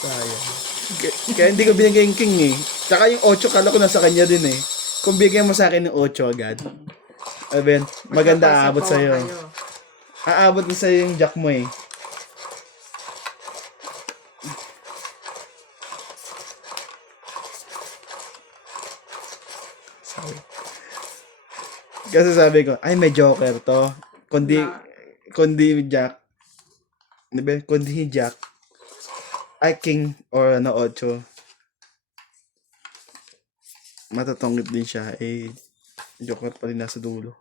Sayang. Kaya hindi ko binigay yung king eh. Tsaka yung 8, kala ko nasa kanya din eh. Kung bigyan mo sa akin ng 8 agad. Ben, maganda aabot sa'yo. Aabot na sa'yo yung jack mo eh. Kasi sabi ko, ay may joker to. Kundi jack. Diba? Kundi jack. Ay king or ano 8. Matatanggit din siya. Eh, joker pa rin nasa dulo.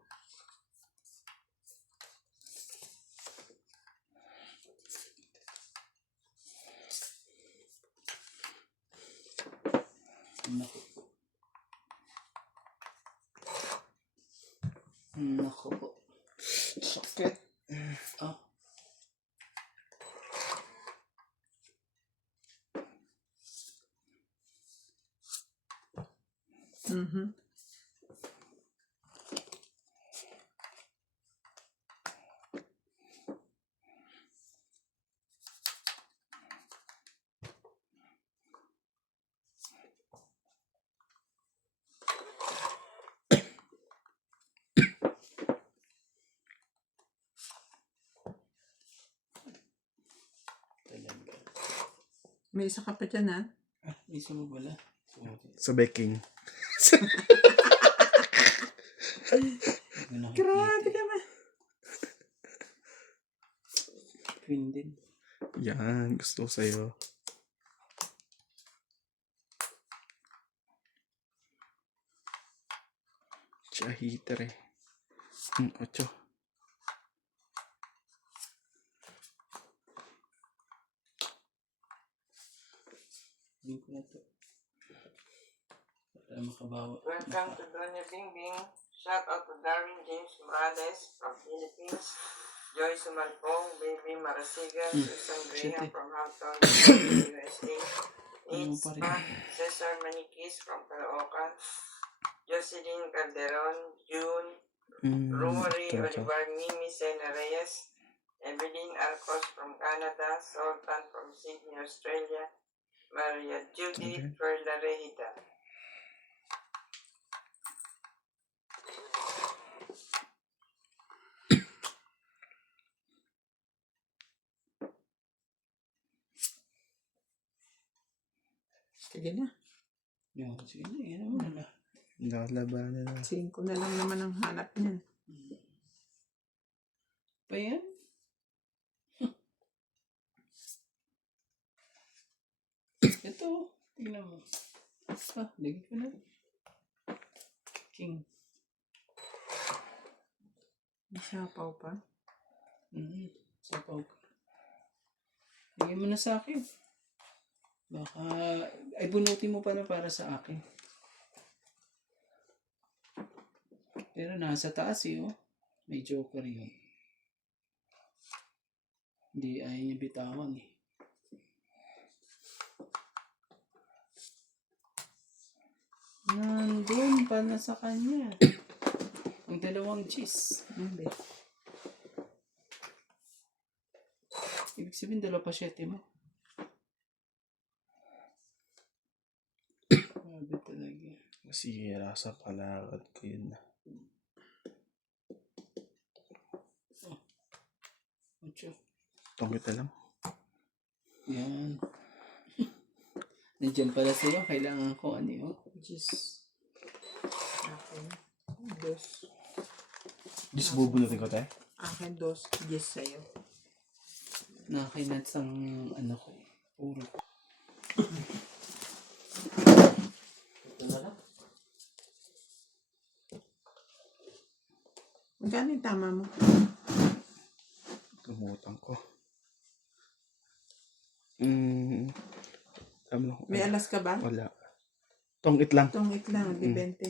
Nako po. Sakit. Ah. Mhm. May isa ka pa dyan, ha? Isa mo pala. Sa baking. Grabe naman. Twin din. Yan, gusto ko sa'yo. Siya heater eh. 8. Hindi ko na to. Para makabawa. Welcome to Doña Bing Bing. Shout out to Darwin James Morales from Philippines. Joy Sumalpong, Baby Marasigan, Susan Graham from Hampton, USA. Needs Cesar Manikis from Caloocan. Jocelyn Calderon, June, Rory Olivar, Mimi Sena Reyes, Evelyn Arcos from Canada, Sultan from Sydney, Australia, Maria Judith Perla Rehida. Sige na. Yan, sige na. Yan naman na. Nakalabanan na. 5 na lang naman ang hanap niyan. Pa yan? Ito. Tingnan mo. Lagi ko na. King. May sapaw pa. Sapaw ka. Lagyan mo na sa akin. Baka, ay bunutin mo pa na para sa akin. Pero nasa taas eh, oh. May joker yun. Hindi ayaw niya bitawan eh. Nandun pa na sa kanya. Ang 2 cheese. Hindi. Ibig sabihin 2 pa 7 mo. Grabe talaga. Masira sa palakad ko yun. 8. Tungkit na lang. Yan. Nandiyan pala sa'yo. Kailangan ko ano yun. Just. Akin. 2. Diyos bubunutin ko tayo. Akin 2. Just sa'yo. Nakakinat ang ano ko. Puro. Ito na lang. Magkano yung tama mo? Lumutang ko. May alas ka ba? Wala. Tungkit lang. Tungit lang. Di 20.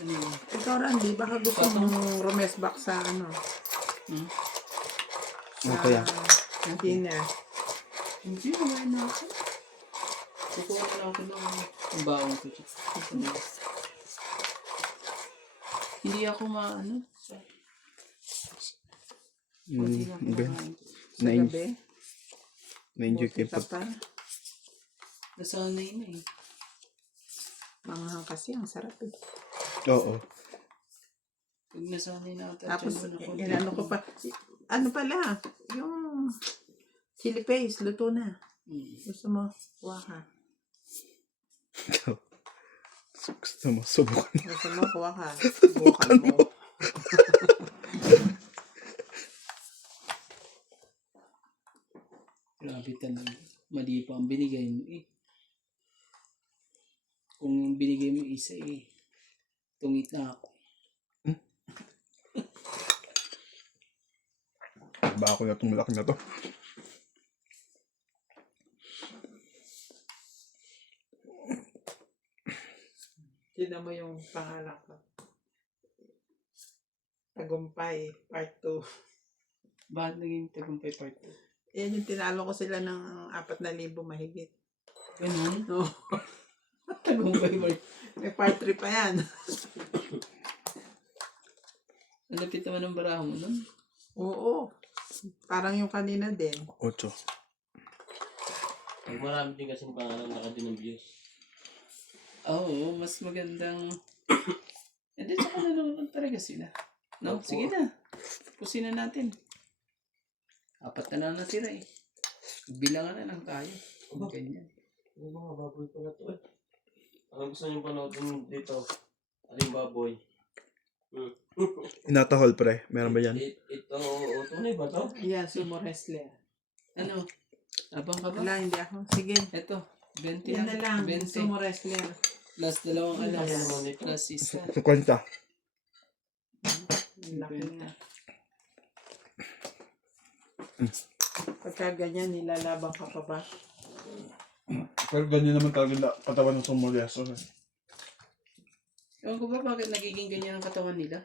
Ano yun? Ikaw, Randy, baka gusto mong rumesbak sa ano? Sa kaya? cantina. Hindi, wala na ako. Kukuha na ako ng Ang baong ko siya. Hindi ako maano. Kunti lang Okay. kumakain. Sa gabi. Na-enjoy Buti kayo ka pag... pa. Nasanay na eh. Manghang kasi, ang sarap eh. Oo. Pag nasanay na ata. Tapos, tiyan mo na konti. inano ko pa. Ano pala, yung chili paste, luto na. Gusto mo, kuha ka. Gusto mo, subukan. Gusto mo, kuha ka. Subukan mo. Grabe talaga. Mali pa ang binigay mo eh. Kung binigay mo isa eh. Tungit na ako. Ba ako na itong malaki na to? Tignan mo yung pangalan ko. Tagumpay, part 2. Bakit naging tagumpay part 2? Yan yung tinalo ko sila ng 4,000 mahigit. Ganun? No. Tagumpay part. May part 3 pa yan. Ang lapit naman ng baraho mo nun. Oo. Parang yung kanina din. 8. Pag marami din kasing pangalan naka din ng views. Oo, mas magandang... Hindi, tsaka nanonood talaga sila. No, Opo. sige na. Pusin na natin. 4 na lang natira eh. Bilangan na lang tayo. Ganyan. Yung mga baboy pala to eh. Anong gusto nyo panoodin dito? Aling baboy? Inatahol pre, meron ba yan? Ito, tunay ba to? Yeah, sumo wrestler. Ano? Abang ka ba? Wala, hindi ako. Sige. Eto, 20 Yan na lang. 20. Sumo wrestler. Plus 2 alas. Ano naman ito? Plus isa. 50. Laki na. 20. Pagka ganyan, nilalabang ka pa ba? Pero ganyan naman talaga katawan ng sumulyaso. Ewan ko ba bakit nagiging ganyan ang katawan nila?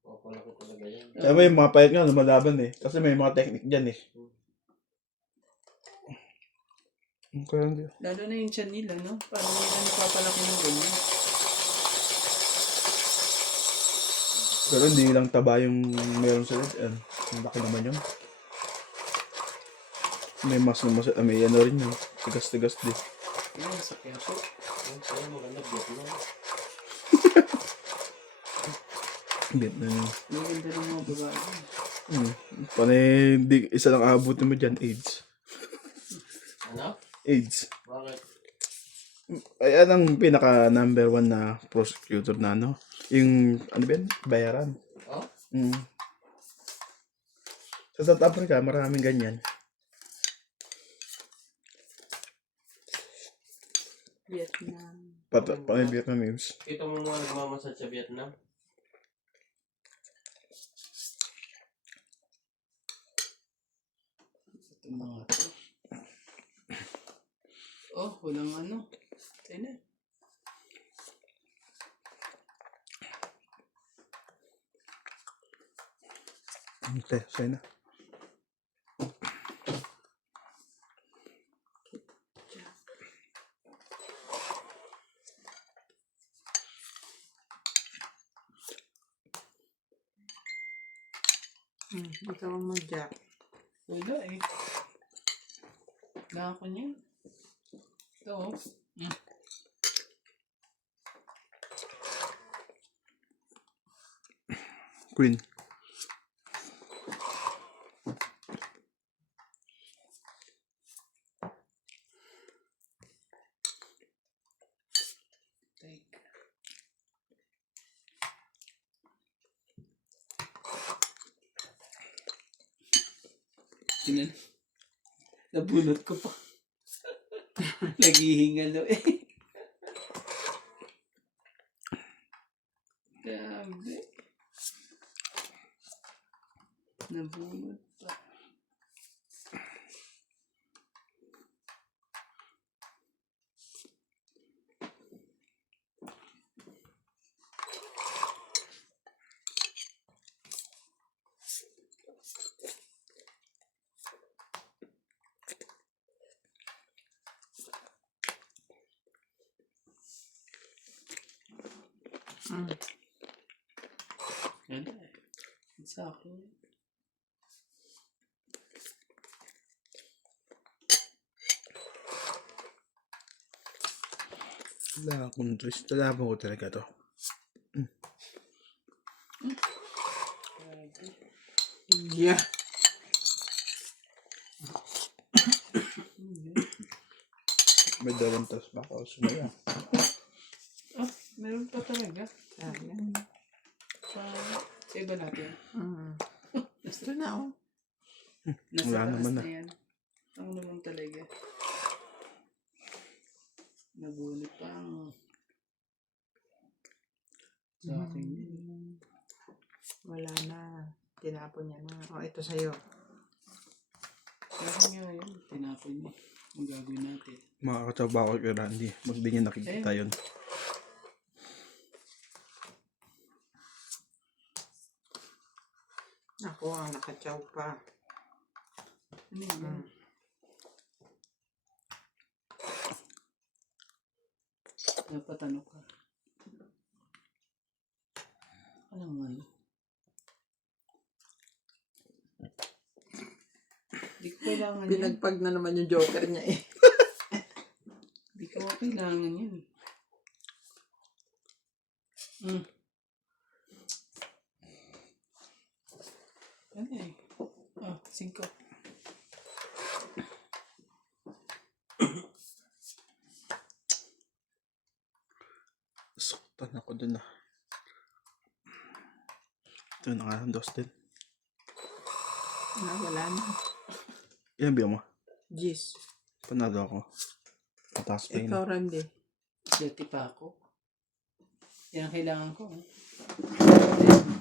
Papalaki talaga yan. Kaya may mga payat nga lumalaban eh. Kasi may mga technique dyan eh. Kaya hindi. Lalo na yung tiyan nila, no? Paano nila napapalaki ng ganyan? Pero hindi lang taba yung meron sila. Ang laki naman yun. May mas na mas, may ano rin yun. Tigas-tigas din. Yan, sa keso. Yung sa'yo maganda, Vietnam. Vietnam. Maganda ng mga babae. Panay, isa lang aabutin mo dyan, AIDS. Ano? AIDS. Bakit? Ay, ang pinaka number 1 na prosecutor na ano? Yung, ano ba yun? Bayaran. Oh? Sa South Africa, maraming ganyan. Vietnam. Panay Vietnamese. Kita mo mga nagmamasad sa Vietnam? Ito mga to. Oh, walang ano. Tayo na. Okay, sa'yo na. Ikaw ang mag-jack. Wala eh. Wala ako niyan. Ito oh. Queen. Take. Tinan. Nabunot ko pa. Naghihingalo eh. Grabe. Nabunot pa. Mm. Yan eh. Sa akin. Wala akong twist. Lalaban ko talaga to. Yeah. May dalawang tas baka ako sumaya. Ah, meron pa talaga. Sayang. Sa iba natin. Mm. Gusto na oh. Nasa Wala taas naman na na. yan. Ang naman talaga. Nabunit pa ang sa akin. Wala na. Tinapon niya na. O, ito sa'yo. Kasi nga yun, tinapon niya. Ang gagawin natin. Makakataba ko kay Randy. Mag di niya nakikita yun. Ako ang nakatsaw pa. Ano yun? Mm. Dapat ano ka? Ano nga yun? Di ko kailangan yan. Pinagpag na naman yung joker niya eh. Di ko kailangan yan. Hmm. Ano eh? Ah, 5. Saktan ako dun ah. Ito na nga ang dos din. Wala na. Yan biya mo. Jeez. Panado ako. Mataas pa yun. Ikaw, Randy. Siyete pa ako. Yan ang kailangan ko.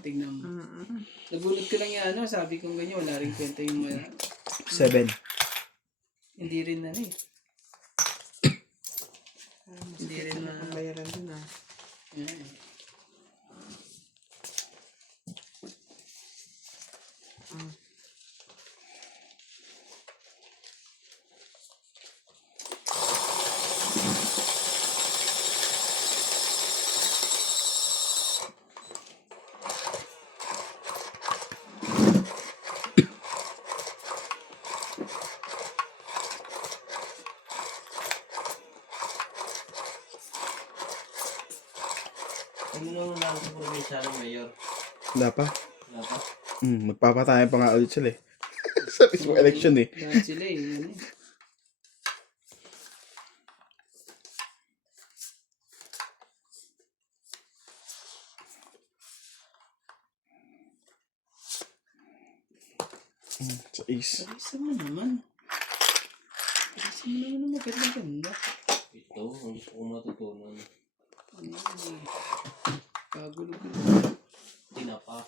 Tingnan mo. Mm-mm. Nagulat ko lang yan, ano, sabi ko ganyan, wala rin kwenta yung 7. hindi rin na eh. Hindi rin na. Ang bayaran dun ah. Yan eh. Mm. Ano naman lang sa probinsya ng mayor? Wala pa. Wala pa? Magpapatayan pa nga ulit sila eh. Sa mismo election eh. Lahat sila eh. Yan eh. Sa is. Parisa mo naman. Parisa mo naman na maganda-ganda. Ito, ang gusto ko matutunan. Ano yan eh. Kagulo-gulo. Tinapa.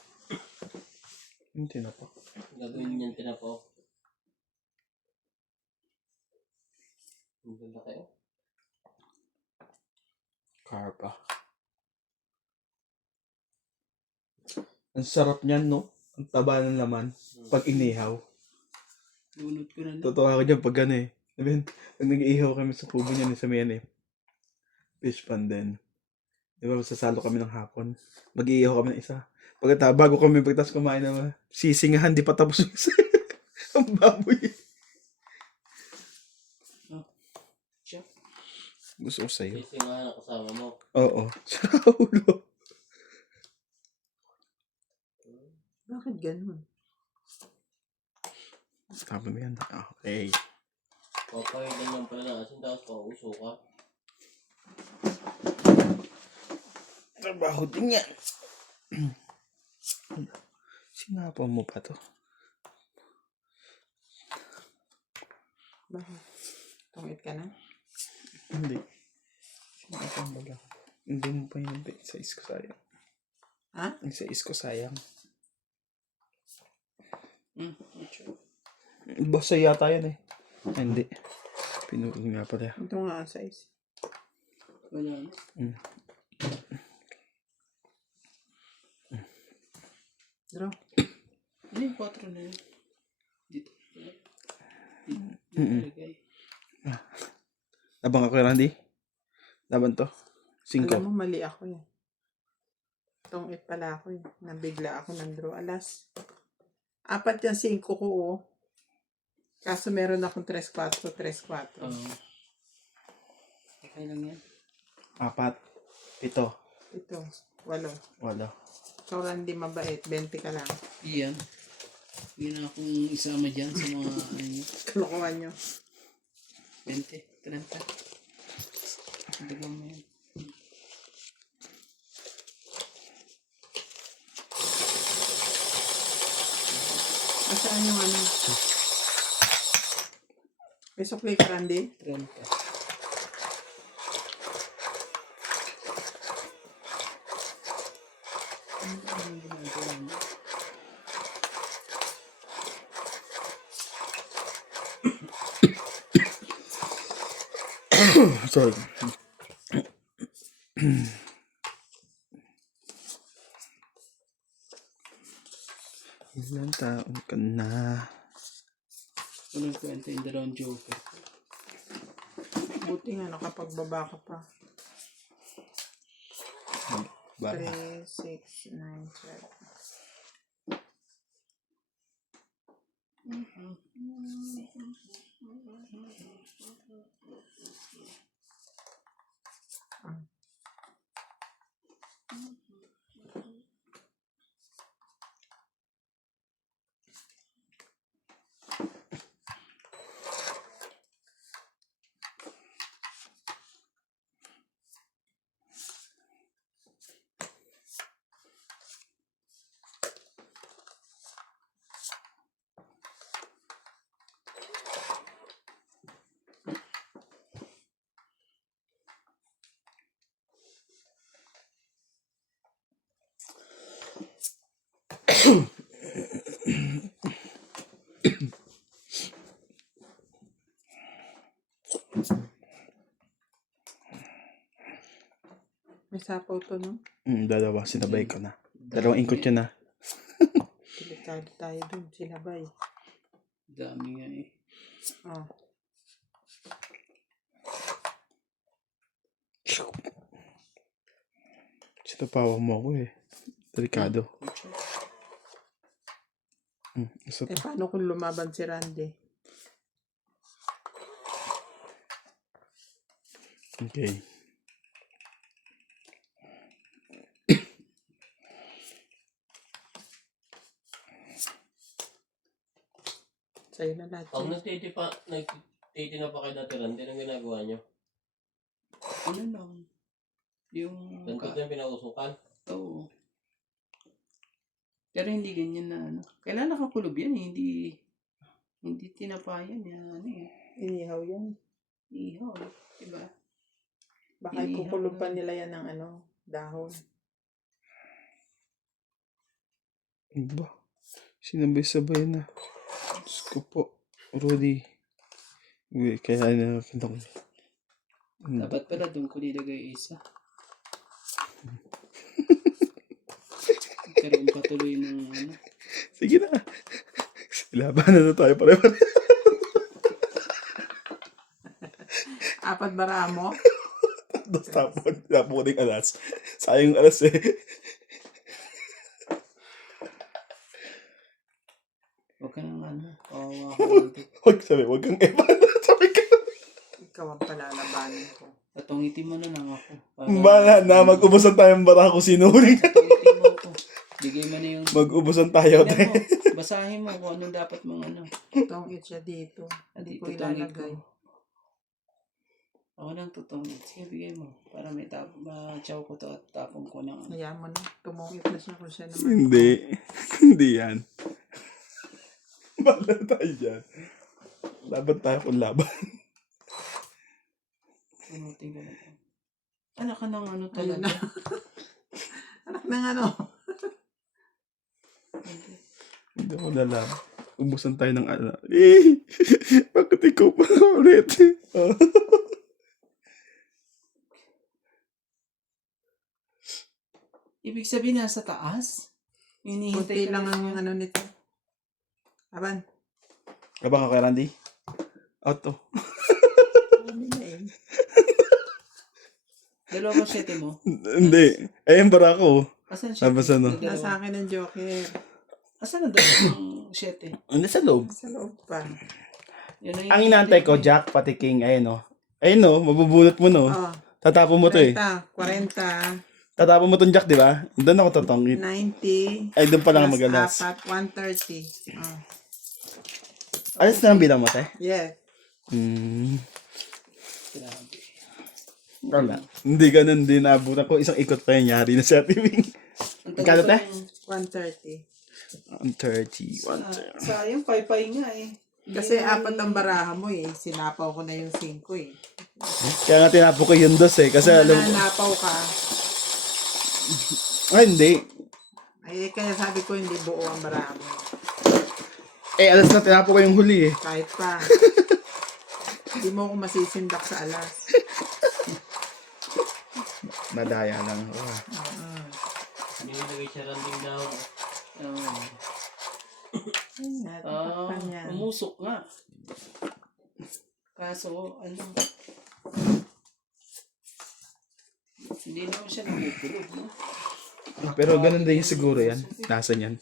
Hindi na pa. Gagawin niyan tinapa. Ang ganda kayo. Carpa. Ang sarap niyan, no? Ang taba ng laman. Pag inihaw. Bunot ko na lang. Totoo ako dyan pag ano eh. Sabihin, pag nag-iihaw kami sa kubo niyan sa mayan eh. Fish pan din. Di ba, sasalo kami ng hapon. Mag-iihaw kami ng isa. Bago kami pagtas kumain naman, sisingahan, di pa tapos yung isa. Ang baboy. Chef. Gusto ko sa'yo. Kasi nga nakasama mo. Oo. Sa ulo. Bakit ganun? Sabi mo yan. Okay. Papahidan lang pala ng asin tapos pauso ka. Trabaho din yan. Sinapaw mo pa to. Bakit? Tungit ka na? Hindi. Sinapaw mo lang. Hindi mo pa yun. Sa is ko sayang. Ha? Yung sa is ko sayang. Chef. Basta yata yan eh. Hindi. Pinulong nga pala. Ito nga ang size. Wala na. Draw. Ano yung 4 na yun? Dito. Dito lagay. Labang ako kay Randy. Laban to. 5. Alam mo, mali ako eh. Tutong it pala ako eh. Nabigla ako ng draw. Alas. 4 yung 5 ko oh. Kaso meron akong 3-4, 3-4. Oo. Okay lang yan. 4, 7, Ito, 8. 8. Ikaw lang di mabait, 20 ka lang. Iyan. Hindi na akong isama dyan sa mga ano nyo. Kalokohan nyo. 20, 30. Dagan mo yan. Asaan yung ano? May sukli ka, Randy? 30. Ano ginagawa mo? Sorry. Ilang taon ka na? Walang kwenta yung dalawang joker. Buti nga nakapagbaba ka pa. Ba? 3, 6, 9, 12. May sapaw to, no? Dalawa, sinabay ko na. Dalawang ingkot yun na. Delikado tayo dun, silabay. Dami nga eh. Oh. Sinapawa mo ako eh. Delikado. Isa Eh, pa. paano kung lumaban si Randy? Okay. Sa'yo na lahat Pag yun. nagtiti na pa kayo dati rin, anong ginagawa nyo? Ano lang. Yung... Ganito yung pinausukan? Oo. Pero hindi ganyan na ano. Kailan nakakulob yan eh. Hindi tinapayan yan. Ano eh. Inihaw yan. Ihaw. Diba? Baka Inihaw ikukulog pa na. nila yan ng ano, dahon. Ba? Sinabay-sabay na. Diyos ko po. Rudy. Uy, kaya na pinag... Dapat pala doon ko nilagay isa. Karoon patuloy ng ano. Sige na. Labanan na tayo pare-pare. 4 bara mo? Tapos tapon yung alas. Sayang yung alas eh. Huwag ka nang ano. Kawawa ko. Huwag kang ewan. Sabi ka. Ikaw ang palalabanin ko. Tatungitin mo na lang ako. Bala na, mag-ubusan tayong bara kung sinuling. Tatungitin mo ako. Bigay mo na yung... Mag-ubusan tayo. Tignan mo. Basahin mo kung anong dapat mong ano. Itong it siya dito. Hindi ko Tutungin ilalagay. Ako lang tutungin. Sige, bigay mo. Para may ma-chow ko to at tapong ko ng... Hayaan mo na. Tumungit na siya kung siya naman. Hindi. Hindi yan. Bala tayo dyan. Laban tayo kung laban. Pinutin ko na to. Anak ka ng ano Ayun talaga. na. Anak ng ano. Hindi ako lalaban. Ubusan tayo ng ala. Eh! Bakit ikaw pa ulit? Ibig sabihin nasa taas? Hinihintay Kunti ka lang na ang niya. ano nito. Aban. Abang ka kay Randy? Auto. Ano na eh. Dalawa ba siyete mo? Hindi. Ayun para ako. Asan siya? Tapos ano? Nasa akin ang joker. Asan ang dalawang 7? Ano sa loob? Sa loob pa. Yan Ang inaantay ko, Jack, pati King. Ayun, oh. Ayun, oh. Mabubunot mo, no? Oh, Tatapon mo to, eh. 40, Tatapon mo tong Jack, di ba? Doon ako tatangin. 90, Ay, doon pa lang plus magalas. 130. Oh. Alas na ang bilang mo, te? Yeah. Grabe. Wala. Hindi ganun din. Naabutan ko. Isang ikot pa yun. Yari na sa timing. Ang Magkano, te? 130. 130. Sayang, pay-pay nga eh. Kasi apat ang baraha mo eh. Sinapaw ko na yung 5 eh. Kaya nga tinapo ko yung dos, eh. Kasi Kung alam... nananapaw ka, Ay, hindi. ay kaya sabi ko hindi buo ang baraha mo. Eh, alas na tinapo ko yung huli, eh. Kahit pa. Hindi mo ako masisindak sa alas. Madaya lang. Oh. Hindi nilagay siya randing down. Umusok nga. Kaso, ano, hindi naman siya nakukulog, no? Pero ganun din siguro yan. Nasa yan.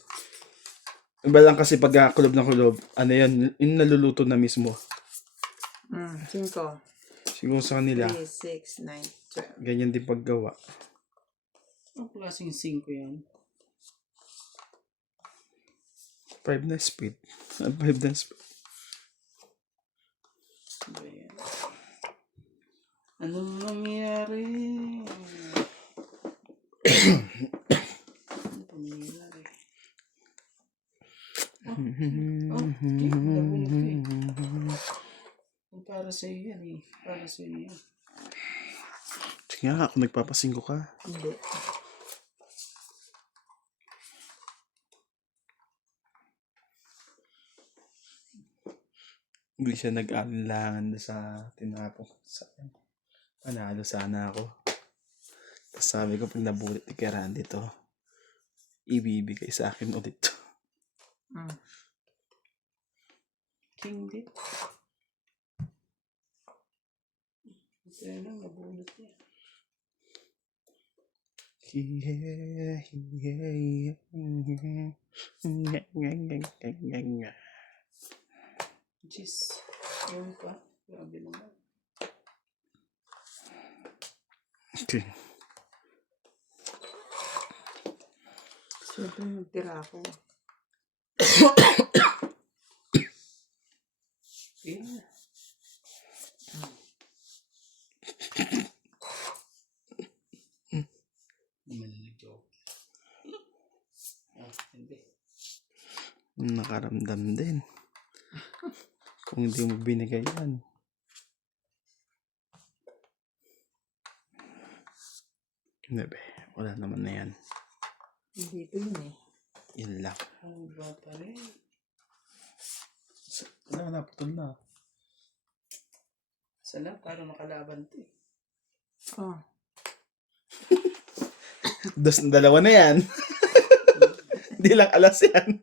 Iba lang kasi pag kulob ng kulob, ano yan, yung naluluto na mismo. 5, Siguro sa kanila, 3, 6, 9, 12. ganyan din paggawa. Ang klaseng 5 yan. 5 na speed. 5 na speed. Ano yan? Anong nangyari? Ano pa nangyari? Nabunod ko eh. Para sa'yo yan eh. Para sa'yo yan. Sige nga, kung nagpapasingko ka. Hindi. Hindi siya nag-alinlangan sa tinapo. Panalo sana ako. Tapos sabi ko, pag nabulit ni Keran dito, ibibigay sa akin ulit to. King din. Kaya lang, nabunod niya. Jeez. Yun pa. Grabe naman. Okay. Siyempre, nagtira ako. Yeah. Naman nag-joke. Hindi. Nakaramdam din. Kung hindi mo binigay yan. Hindi be. Wala naman na yan. Dito yun eh. Yun lang. Ano ba pa rin? Wala na, putol na. Sana, parang nakalaban to eh. Oh. Dalawa na yan. Hindi lang alas yan.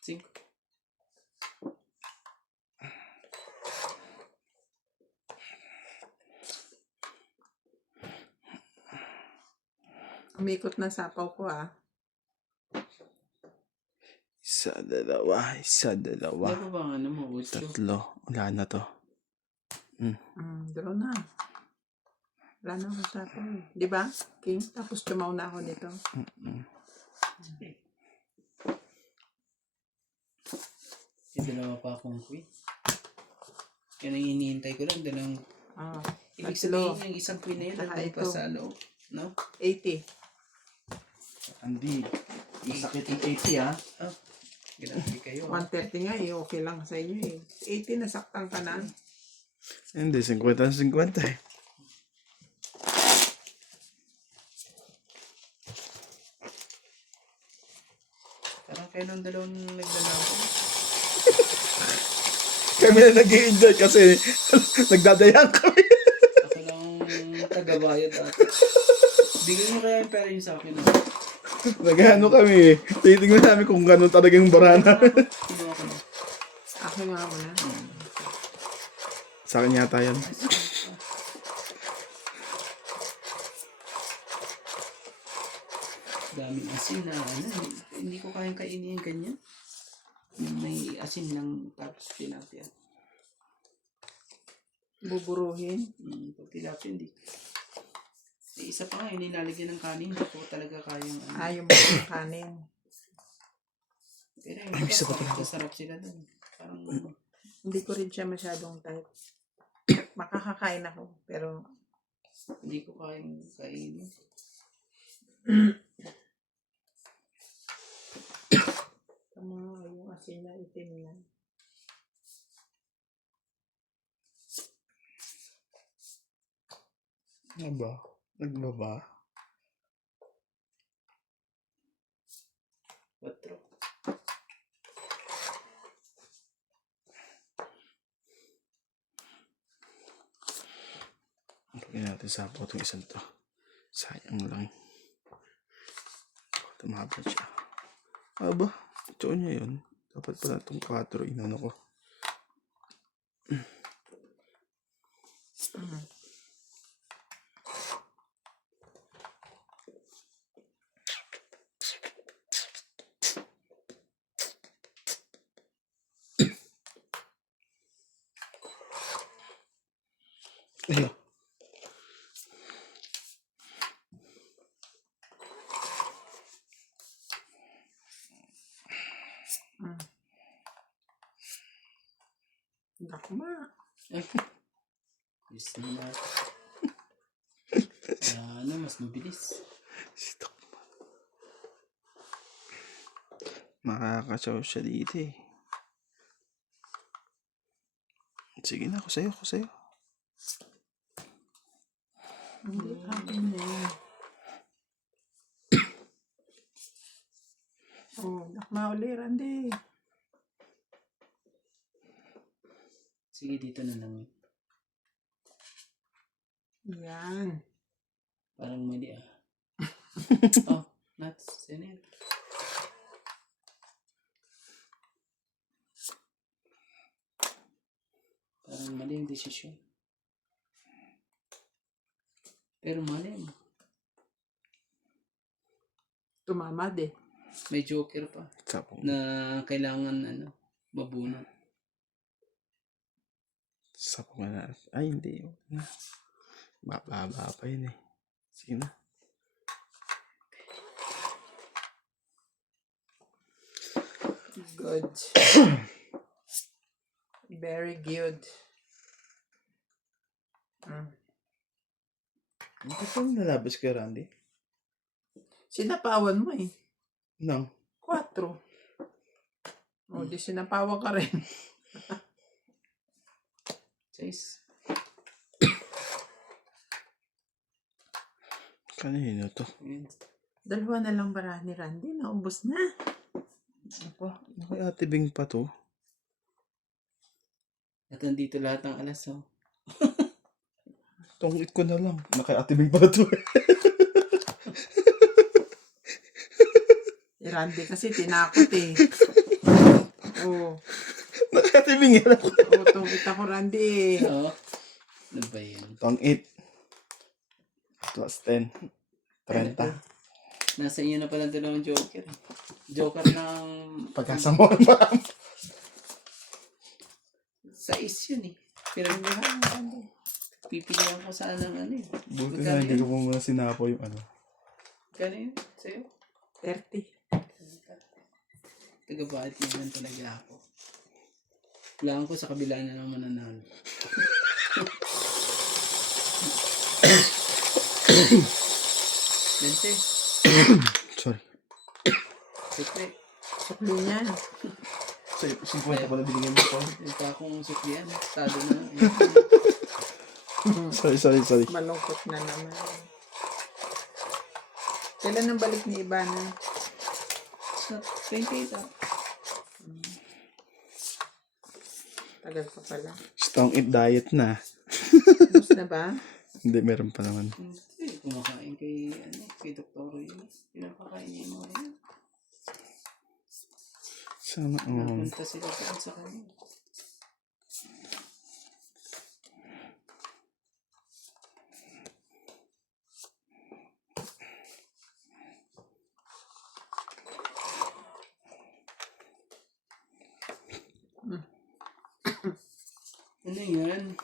Cinco. Umikot na sapaw ko ah. Isa, dalawa. Isa, dalawa. Ano ba ano mo? Gusto? Tatlo. Wala na to. Draw na. Wala na akong sapaw eh. Di ba, King? Tapos tumaw na ako nito. Yung dalawa pa akong queen. Yan ang iniintay ko lang. Dalang, Ah, ibig tatlo. sabihin yung isang queen na yun, Saka nandun pa ito. sa loob. No? 80. Hindi. Masakit yung 80 ha. Ah, grabe kayo. 130 nga eh. Okay lang sa inyo eh. 80 nasaktan ka na. Hindi, 50-50 eh. Parang kayo nung dalawang naglalaban. Kami na nag-i-enjoy kasi nagdadayang kami. Ako lang tagabayad ata. Bigyan mo kaya yung pera yun sa akin. Nag-ano kami. Titignan namin kung gano'n talaga yung bara namin. Kinuha ko na. Ako nga mo na. Sa akin yata yun. Daming asin na ano. Hindi ko kayang kainin yung ganyan. Yung may asin lang tapos tilapia. Buburuhin. Pag tilapia hindi. Isa pa nga, yung nilalagyan ng kanin. Hindi ko talaga kayang ano. Yung buong kanin. Pero yung iba, parang masarap sila doon. Parang Hindi ko rin siya masyadong type. Makakakain ako, pero hindi ko kayang kainin. tama yung asin na itim na. Ano ba? Nagbaba? 4. Lagyan natin sabaw itong isang to. Sayang lang. Tumabot siya. Aba, tsoon niya yun. Dapat pala itong 4 inano ko. Ayun. Dakma. Bismillah. Ano, mas mabilis. Stop. Makakasaw siya dito eh. Sige na, ako sa'yo. Hindi akin na yun. Dakma uli, Randy. Sige, dito na lang. Yan. Parang mali Oh, nuts. Ano yan? Parang mali yung desisyon. Pero mali mo. Tumamad eh. May joker pa Sabaw. na kailangan mabunot. Sabaw na. Ay, hindi. Mababa pa yun eh. Sige na. Good. Very good. Bakit pa nalabas ka, Randy? Sinapawan mo eh. No. 4. Di sinapawan ka rin. 6. Kanino to? Ayan. 2 na lang bara ni Randy. Naubos na. Kay Ate Bing pa to. At nandito lahat ng alas, oh. Tungit ko na lang. Kay Ate Bing pa to. Si Randy kasi tinakot eh. Kay Ate Bing yan ako. Tungkit ako Randy eh. Oo. Ano ba yan? Tungit. Plus 10. 30. Nasa inyo na pala dalawang joker. Joker ng... Pagkasama ba? Size yun eh. Pero pipilihan ko sana ng ano eh. Buti na hindi ko po muna sinapo yung ano. Kano yun? Sa'yo? 30. Taga-bakit naman talaga ako. Kailangan ko sa kabila na naman nanalo. Lente. Sorry. Sukli. Sukli niyan. Sa'yo, 50 pala binigyan mo ko. Yung pa akong suklian. Tado na. Sorry. Malungkot na naman. Kailan ang balik ni Ibana? Sa 28 ah. Tagal pa pala. Strong eat diet na. Tapos na ba? Hindi, meron pa naman. Hindi. Kumakain kay Doktor yun. Pinapakain niya yung mga yan. Sana, Napunta sila saan sa kanya. Ano yan?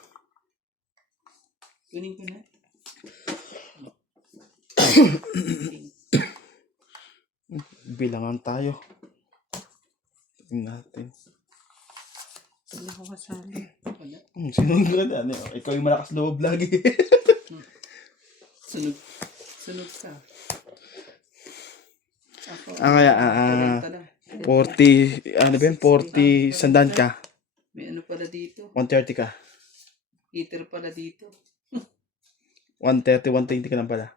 Kunin ko na. Bilangan tayo. Tingnan natin. Hindi ako kasali. Wala. Sinunod ka na. Ano, ikaw yung malakas loob lagi. Sunog. Sunog ka. Ako. Kaya, 40 lang. 40, ano ba yun? 40, sandan ka. May ano pala dito. 130 ka. Heater pala dito. 130, 120 ka lang pala.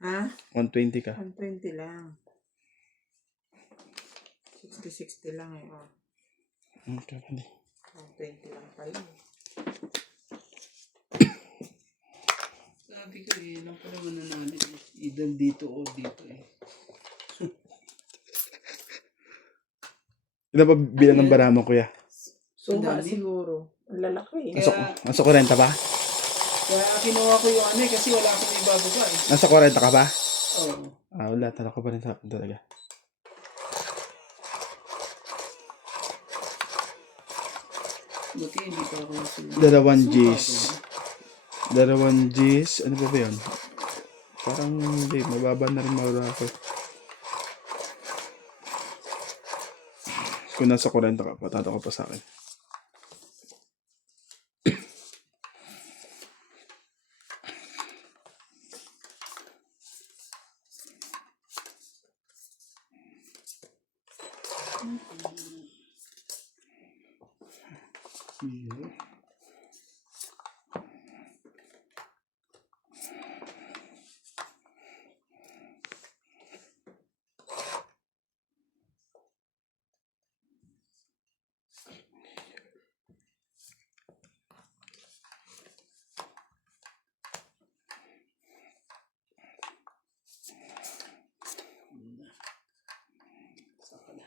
Ha? 120 ka. 120 lang. 60 lang eh. Oh. Okay. 120 lang pala. Sabi ko eh, lang pala mananalo eh. Either dito o dito eh. Ito pa bilang ng barama, kuya. Suha dami. siguro. Ang lalaki eh. Kaya, Nasa 40 ba? kaya kinuha ko yung ano eh, kasi wala akong ibababa eh. Nasa 40 ka ba? Oo. Wala. Tala ko pa rin sa akin talaga. Buti hindi pa ako nasunod. Dalawang G's. Dalawang G's. Ano ba ba yun? Parang hindi. Mababa na rin mawala ako. Kung nasa 40 ka, patata ko pa sa akin. Yeah.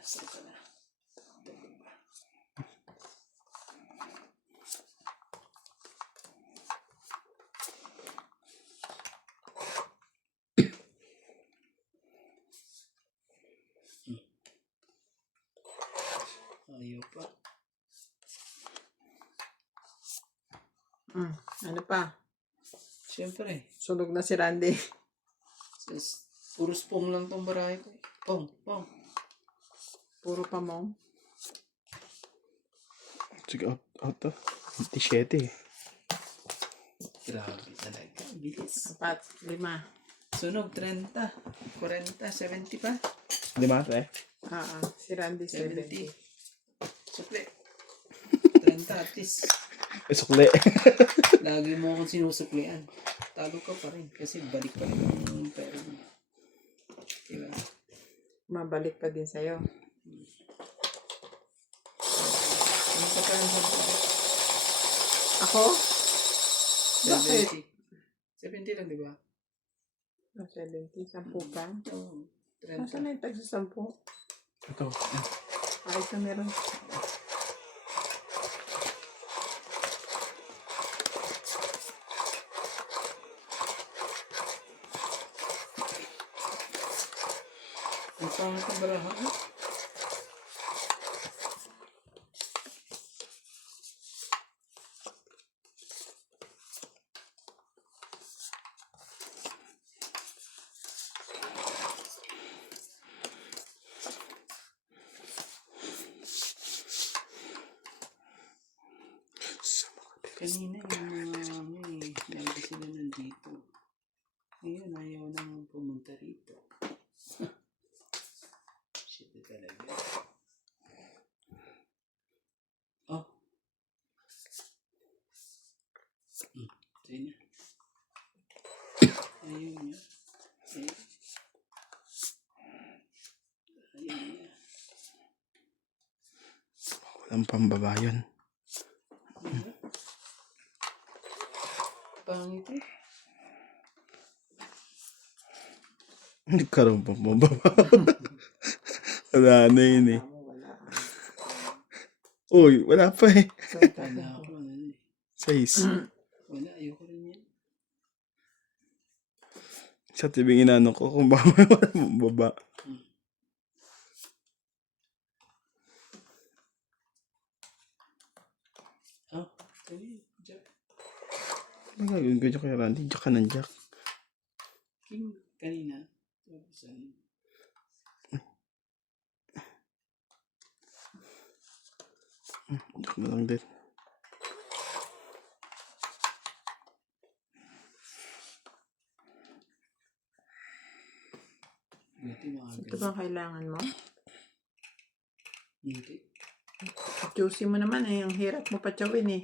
Saka na. Ayaw pa. Ano pa? Siyempre. Sunog na si Randy. Puro spong lang tong barahe ko. Pong, pong. Puro pa mo. Sige, out to. 27 eh. Grabe talaga. Bilis. 4, 5. Sunog, 30, 40, 70 pa. 5, eh? Si Randy 70. 70. Sukli. 30 at least. Sukli. Lagi mo akong sinusuklian. Talo ka pa rin. Kasi balik pa rin yung pera mo. Diba? Mabalik pa din sa'yo. Ano pa ka lang Ako? Bakit? 70 lang, di ba? 70. 10 pa? Oo. 30. Nasaan na yung tag sa 10? Ito. Ay, ito meron. Ang pangit ng baraha. Kanina yung mga lagi sila nandito. Ngayon, ayaw nang pumunta rito. Shit na talaga. Oh. Sa'yo na. Ayaw niya. Ayaw niya. Walang pambaba yun. Pangit eh. Nagkaroon pa pambaba. Wala na yun eh. Wala. Uy, wala pa eh. Wala ako. Ano eh. 6. Wala, ayoko rin yan. Sa tibing inano ko kung ba may wala pambaba. Oh. Ano Jack? Ano gagawin ko dyan kay Randy? Jack ka ng Jack. King kanina. Tapos ano? Jack na lang din. Buti Ito maaga. ba kailangan mo? Hindi. Juicy mo naman eh. Ang hirap mo patsawin eh.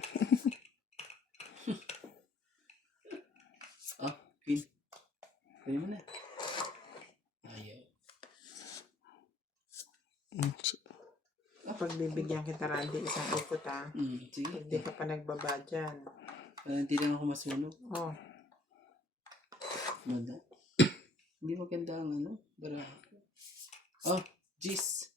Ah, King. Kaya mo na. Ayaw. Pag bibigyan kita, Randy, isang ikot ha. Sige. Hindi ka pa nagbaba dyan. Hindi lang ako masunog. Oh, Manda. Hindi maganda ang ano. Bara. Oh, jeez.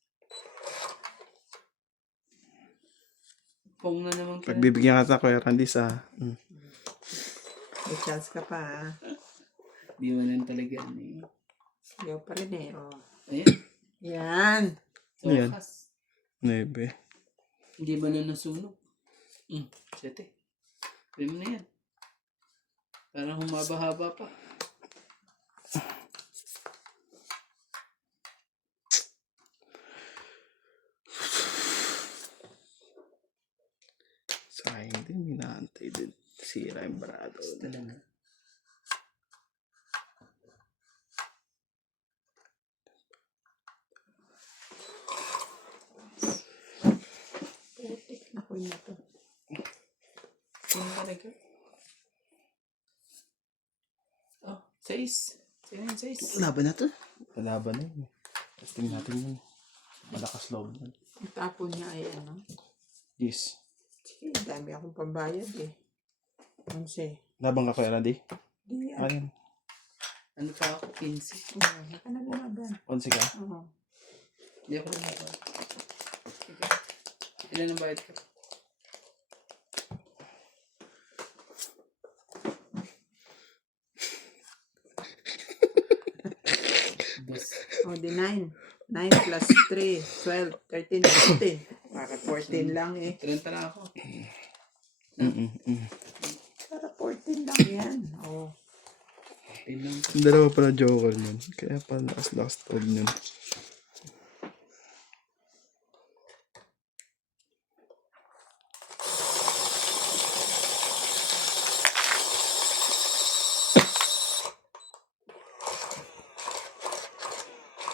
Pong na naman ka. Pagbibigyan ka kay Randy sa... may chance ka pa ha. Di mo nan talaga ano eh. Ayaw pa rin eh. Oh. Ayan. Yan. Sa Ayan. wakas. 9. Hindi ba na nasunog? 7. Pwede mo na yan. Parang humaba-haba pa. Sayang din, minaantay din. Sira yung barado. Talaga. Ako'y na to. Sino talaga? Oh, 6. Sino yung 6? Laban na to. Laban na yun. Testing natin yun. Malakas loob nun. Ang tapon niya ay ano. Yes. Sige, dami akong pambayad eh. 11. Laban ka kay Randy? Di, Ayun. Ano pa ako? 15. Wala ka na lumaban. 11 ka? Oo. Hindi ako na ba? Sige. Ilan ang bayad ka? Dos. O, di 9. 9 plus 3, 12, 13, 14. Para 14 lang eh. 30 na ako. Para 14 lang yan. Oh. Pinang Yung dalawa pala joker nun. Kaya pala lakas loob nun.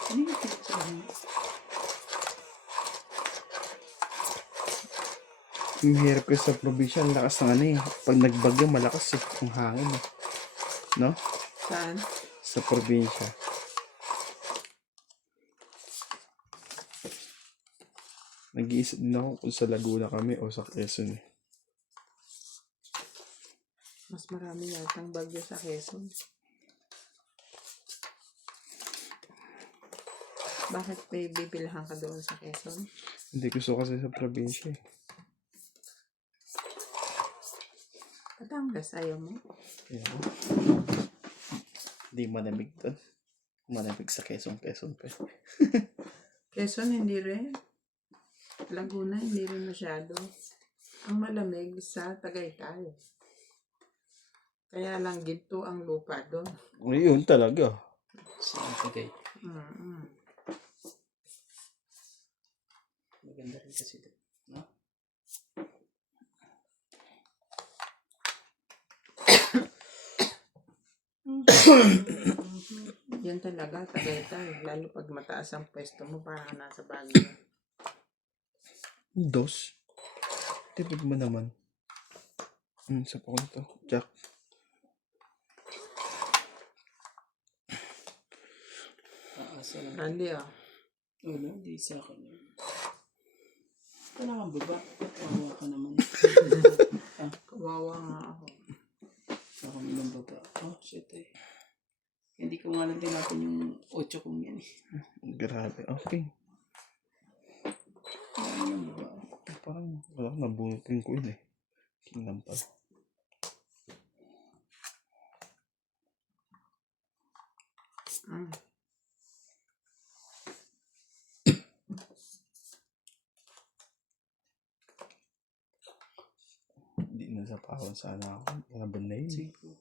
ano yung pinagsasabi? Mahirap kasi sa probinsya. Ang lakas ng ano eh. Pag nagbagyo, malakas eh. Ang hangin eh. No? Saan? Sa probinsya. Nag-iisip din ako kung sa Laguna kami o sa Quezon eh. Mas marami yatang bagyo sa Quezon. Bakit may bibilhan ka doon sa Quezon? Hindi gusto kasi sa probinsya eh. Batangas, ayaw mo? Ayan. Hindi malamig doon. Malamig sa Quezon pa. Quezon, hindi rin. Laguna, hindi rin masyado. Ang malamig sa Tagaytay. Kaya lang ginto ang lupa doon. Ayun talaga. Saan tagay? Mm-hmm. Maganda rin kasi doon. No? Yan talaga, Tagaytay. Lalo pag mataas ang pwesto mo, parang nasa Baguio. 2. Tipid mo naman. Sa pa ko nito. Jack. Aasa lang. Randy, oh. Wala, hindi sa akin yun. Wala kang baba. Kawawa ka naman. Kawawa nga ako. Ako nilang baba. Oh, shit eh. Hindi ko nga lang tinapon yung 8 kong yan eh. Grabe. Okay. Wala nilang baba. Parang wala ko nabunot yung ko yun eh. Kingdom pala. Mm. Hindi na sa pahon sana ako. Laban na yun. Sige.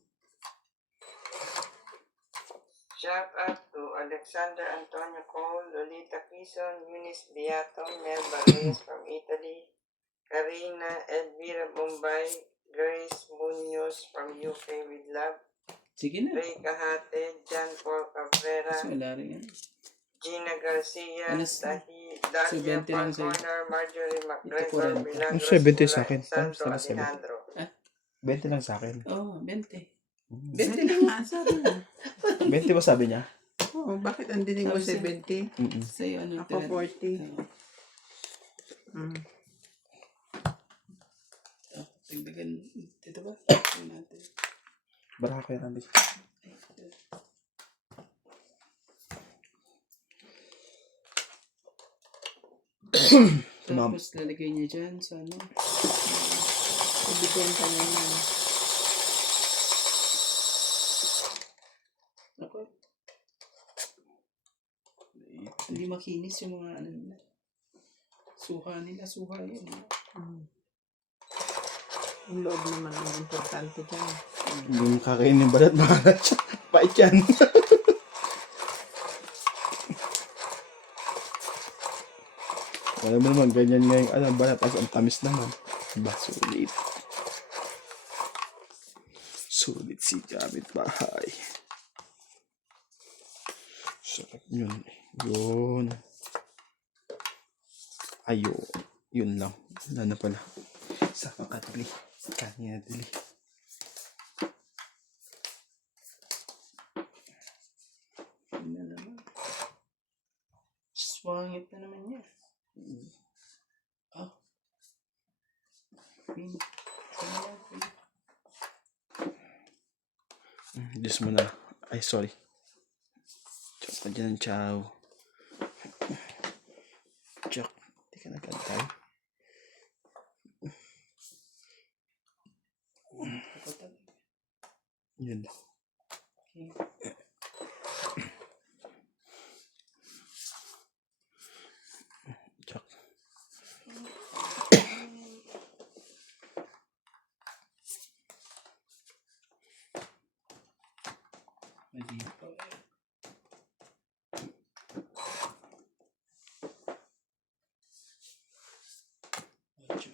Shout out to Alexander Antonio Cole, Lolita Quizon, Eunice Beato, Mel Barres from Italy, Karina Elvira Bombay, Grace Munoz from UK with love, Sige na. Ray Kahate, John Paul Cabrera, Kasi wala rin yan. Gina Garcia, Alas na. Dahlia 70 lang sa'yo. Corner, Marjorie Ito McGregor, 40. Milagros 70 sa Pula, akin. and Sandro Sana 70. Alejandro. 20 lang sa akin. Oo, 20. 20 20 lang. nga, sabi mo. 20 ba sabi niya? Oo, bakit ang dinig mo Sabi 70? Mm-mm. Sa'yo, ano? Ako 40. Mm. Tigdagan. Dito ba? Ito natin. Baraka ko yan, Randy. Tumam. Tapos lalagay niya dyan sa ano. Ibibenta niya yan. Ako. Hindi makinis yung mga ano nila. Suha nila. Suha yun. Mm. Yung loob naman ang importante dyan. Hindi mo kakainin yung balat, mahalat siya. Pait yan. Alam mo naman, ganyan nga yung ano, balat. Tapos ang tamis naman. Diba, sulit. Sulit si Gamit Bahay. Sarap yun. Yun. Ayun. Yun lang. Wala na pala. Sa kakatli. Kanya dili. Yun na naman. Swangit na naman niya. Oh. Pin. Saan yan? Pin. Diyos mo na. Ay, sorry. Chow ka dyan, chow. Chok. Hindi ka nagkantay. Kapatag. Yun lang. Okay. Chok. Mali pa. Ocho.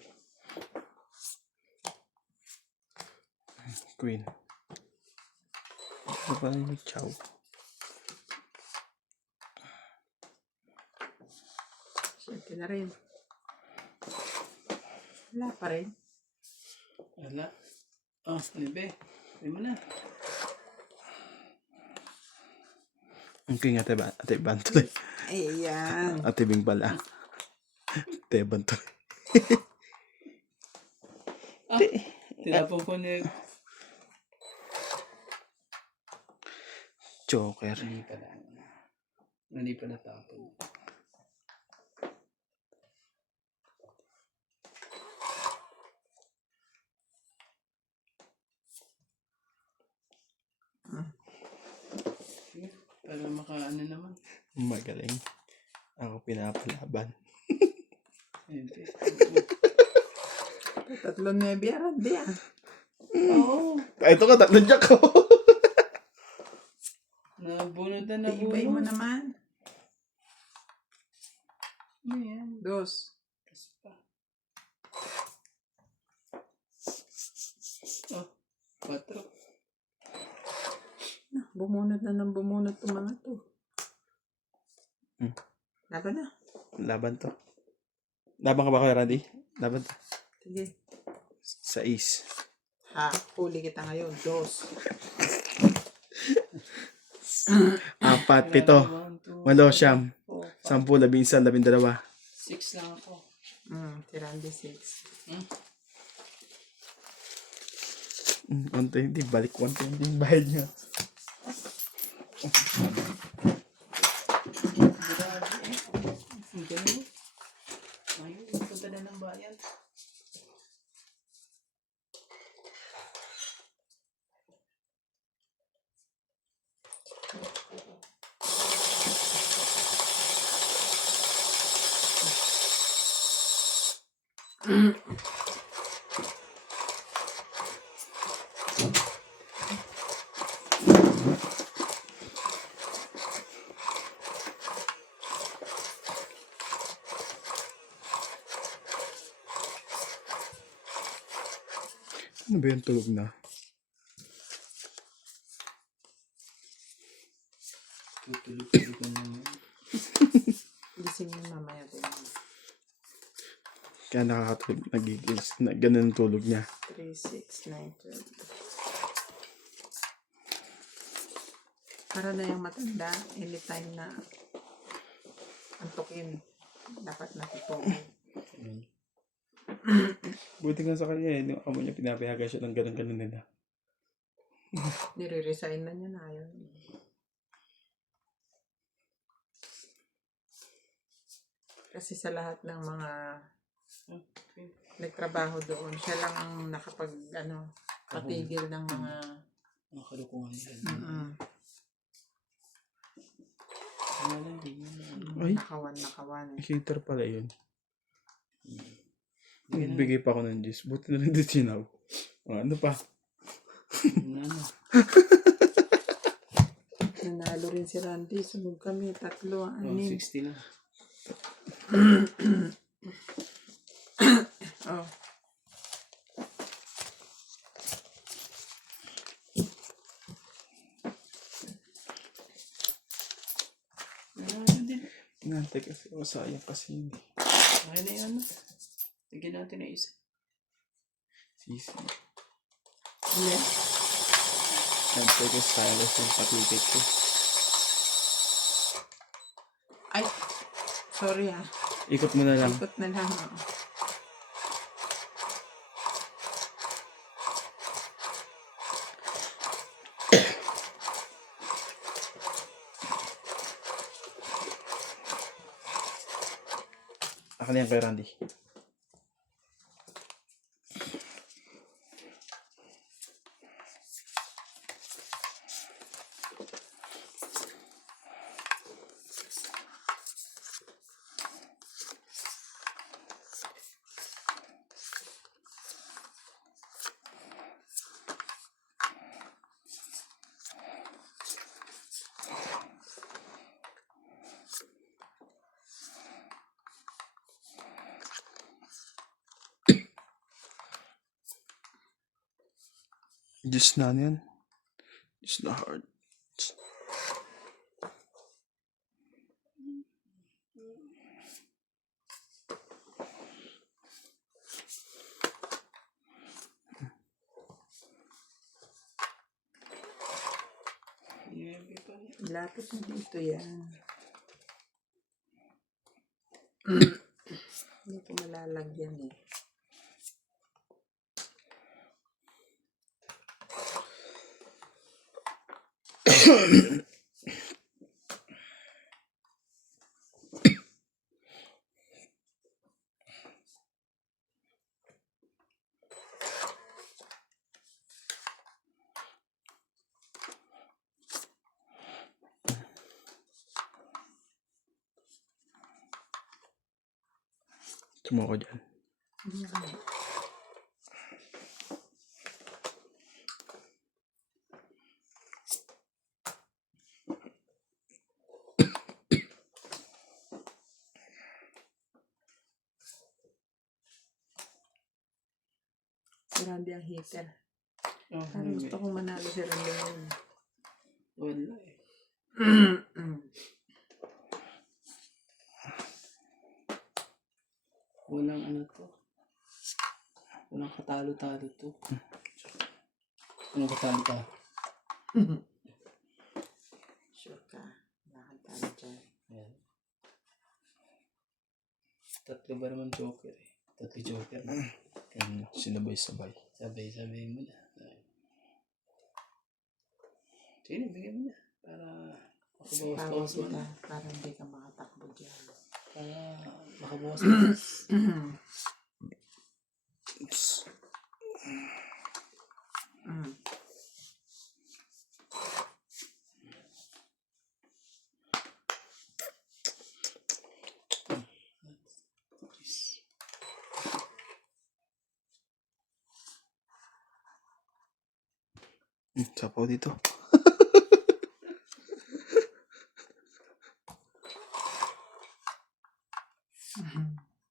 Queen. Ano pa rin yung chow? Siyempre na rin. Wala pa rin. Wala. Oh, libe. Libe mo na. Okay nga, ate Bantoy. Ayan. Ate Bing pala. Ate Bantoy. Ah, tinapon ko niya. Joker. Mali pala. Mali pala tapon. Sige, para makaano naman. Magaling. Ako pinapalaban. Ayun, Tatlong nebiyaran di ah. Oo. Ay, ito ka, tatlong jack ko. Nabunod na Ibay mo nabunod. naman. Ano yan? Dos. Tapos pa. Oh, 4. Bumunot na ng bumunot itong mga to. Hmm. Laban na. Laban to. Laban ka ba kayo, Randy? Laban to. Sige. Sa ace. Ha, huli kita ngayon. Dos. 4, 7, 8, 9, 10, 11, 12. 6 lang ako. Si Randy 6. Onto hindi, balik 120 yung bayad niya. Grabe eh. Ang galing. Ayun, punta na ng bayan. Ano ba yung tulog na? Tutulog-tulog ka naman. Gising mo mamaya din. Kaya nakakatulog, nagigils, na, ganun ang tulog niya. 3, 6, 9, 12. Para na yung matanda, anytime na antukin, dapat natutulog. Buti nga sa kanya eh, yung amo niya pinapayagan siya ng ganun-ganun nila. Nire-resign na niya na yun. Kasi sa lahat ng mga nagtrabaho doon, siya lang ang patigil ng mga Ang kalukuhan yan. Wala lang, di mo na. Ay, nakawan. cater pala yun. Bigay pa ako ng juice. Buti na lang din sinaw. Ano pa? Wala na. Nanalo rin si Randy. Sunog kami. 3, 6. 60 na. Oh. Wala na din. Inantay kasi ako, sayang kasi yun eh. Kaya na yan. Lagyan natin na isa. Sisi. Hindi. Inantay ko sayang kasi yung patiket ko. Ay. Sorry ah. Ikot mo na lang. Ikot na lang. Oh. Ako na yan kay Randy. Just na yan. Just na hard. Lapit na dito yan. Hindi ko malalagyan eh. Sumoko dyan. Si Randy ang hitter. Oh, Parang gusto kong manalo si Randy ngayon. wala eh. Walang ano to. Walang katalo-talo to. Walang katalo-talo. Sure ka. Nakantalo dyan. Ayan. Tatlo ba naman joker eh? Tatlo joker na. Sinabay-sabay. Sabay-sabay mo na. Sige, bigyan mo na. Para Tawag makabawas-bawas mo kita na. para hindi ka makatakbo dyan. Para makabawas-bawas. Sapaw dito.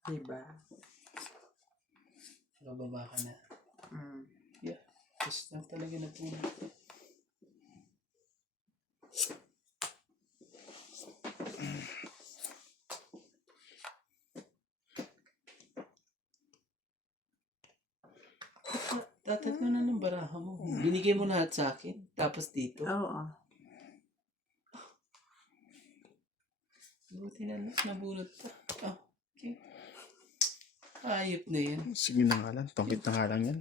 Diba? Nakababa ka na. Yeah. Basta talaga na po. Tatat mo na ng baraha mo. Binigay mo lahat sa akin. Tapos dito. Oo. Buti na lang. Nabunot pa. Ah, okay. Ayop na yan. Sige na nga lang. Tongkit na nga lang yan.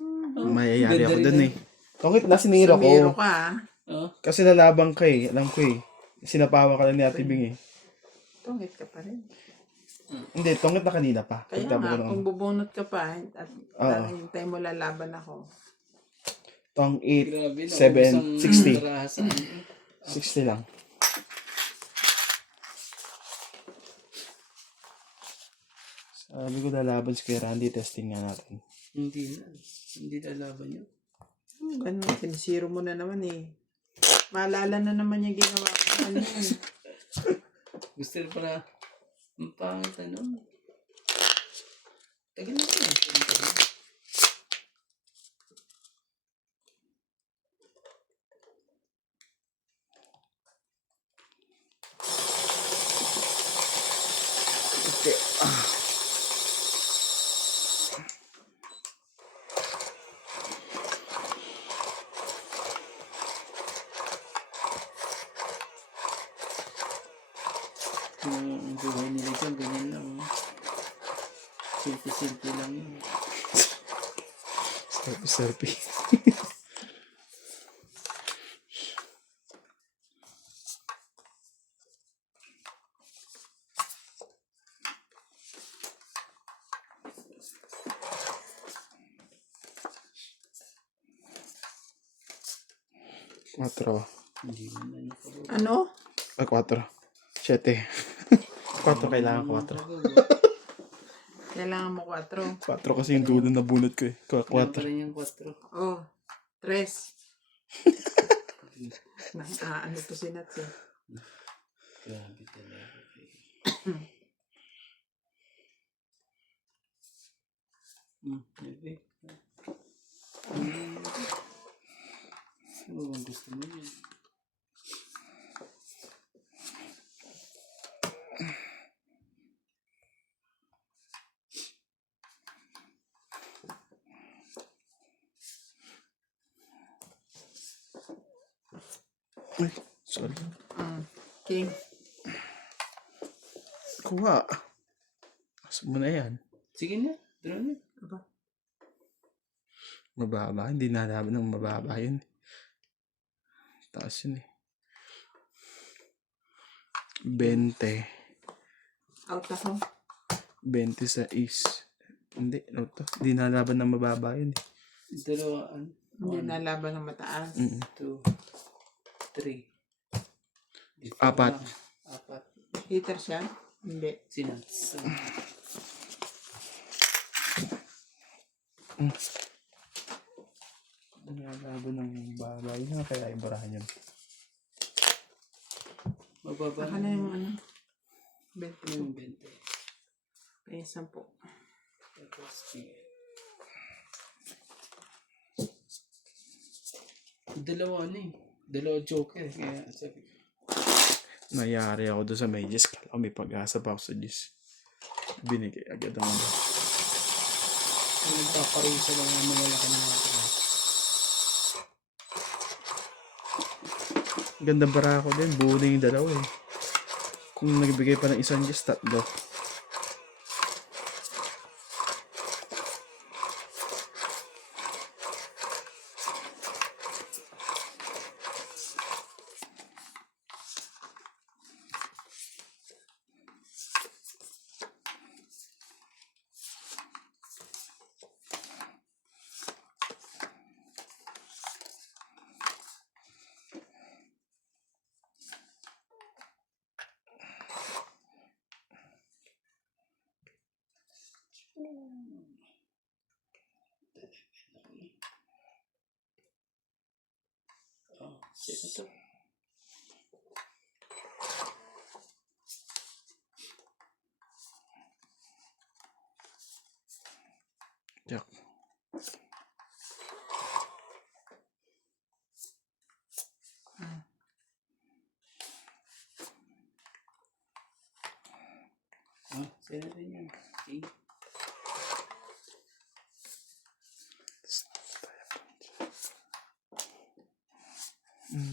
Oh, Mayayari ganda ako rin dun na. eh. Tongkit na sinira Sumiro ko. ka ah. Oh, Kasi lalabang ka eh. Alam ko eh. Sinapawa ka lang ni Ate Bing eh. Tungit ka pa rin. Hindi, tongkit na kanina pa. Kaya Pagtapos nga, ko ng kung bubunot ka pa at Oo. hintay mo lalaban ako. tong 8, grabe na. 7, Ubus ang 60. baraha sa ano. 60 lang. Sabi ko lalaban si Kuya Randy, testing nga natin. Hindi na. Hindi na laban yun. Ganun, sinisiro mo na naman eh. Maalala na naman yung ginawa ko sa kanya eh. Gusto rin pala. Ang pangit ano. Tagal na yun. Okay. Yung buhay nila dyan, ganyan lang. Oh. Simple-simple lang yun. Selfie. Quattro. Hindi mo na nakagawa. Ano? Ay, 4. 7. 4 kailangan 4. Kailangan mo 4. 4 kasi yung dulo na bunot ko eh. Kaya pa 4. rin yung 4. Oh, 3. Ano to si Nats eh. Grabe talaga. Maybe. Ano bang gusto mo yun? Ay, sorry. King. Kuha. Asa mo na yan. Sige na. Draw na. Mababa. Hindi nalaban ng mababa yun. Taas yun eh. 20. Out ako. 20 sa is. Hindi. Ano to? Hindi nalaban ng mababa yun eh. Dalawaan. Hindi nalaban ng mataas. 2, 3. 4. 4. Hitter siya? Hindi. Sinats. Nalaban ng mababa yun. Nga kaya ibarahan yun. Mababa Saka na yung ano. 20. yung 20. Kaya 10. Tapos, sige. Dalawa ano eh. Dalawa joker. Kaya sabi ko. Nayari ako doon sa may Diyos. Kala ko may pag-asa pa ako sa Diyos. Binigay agad ang ano. Nagpaparisa lang ang mga laki ng mga tao. Ganda bara ako din. Buo na yung dalawa eh. Kung nagbigay pa ng isang Diyos, 3. Oh, sige to. Jack. Ah, sila rin yan. Okay.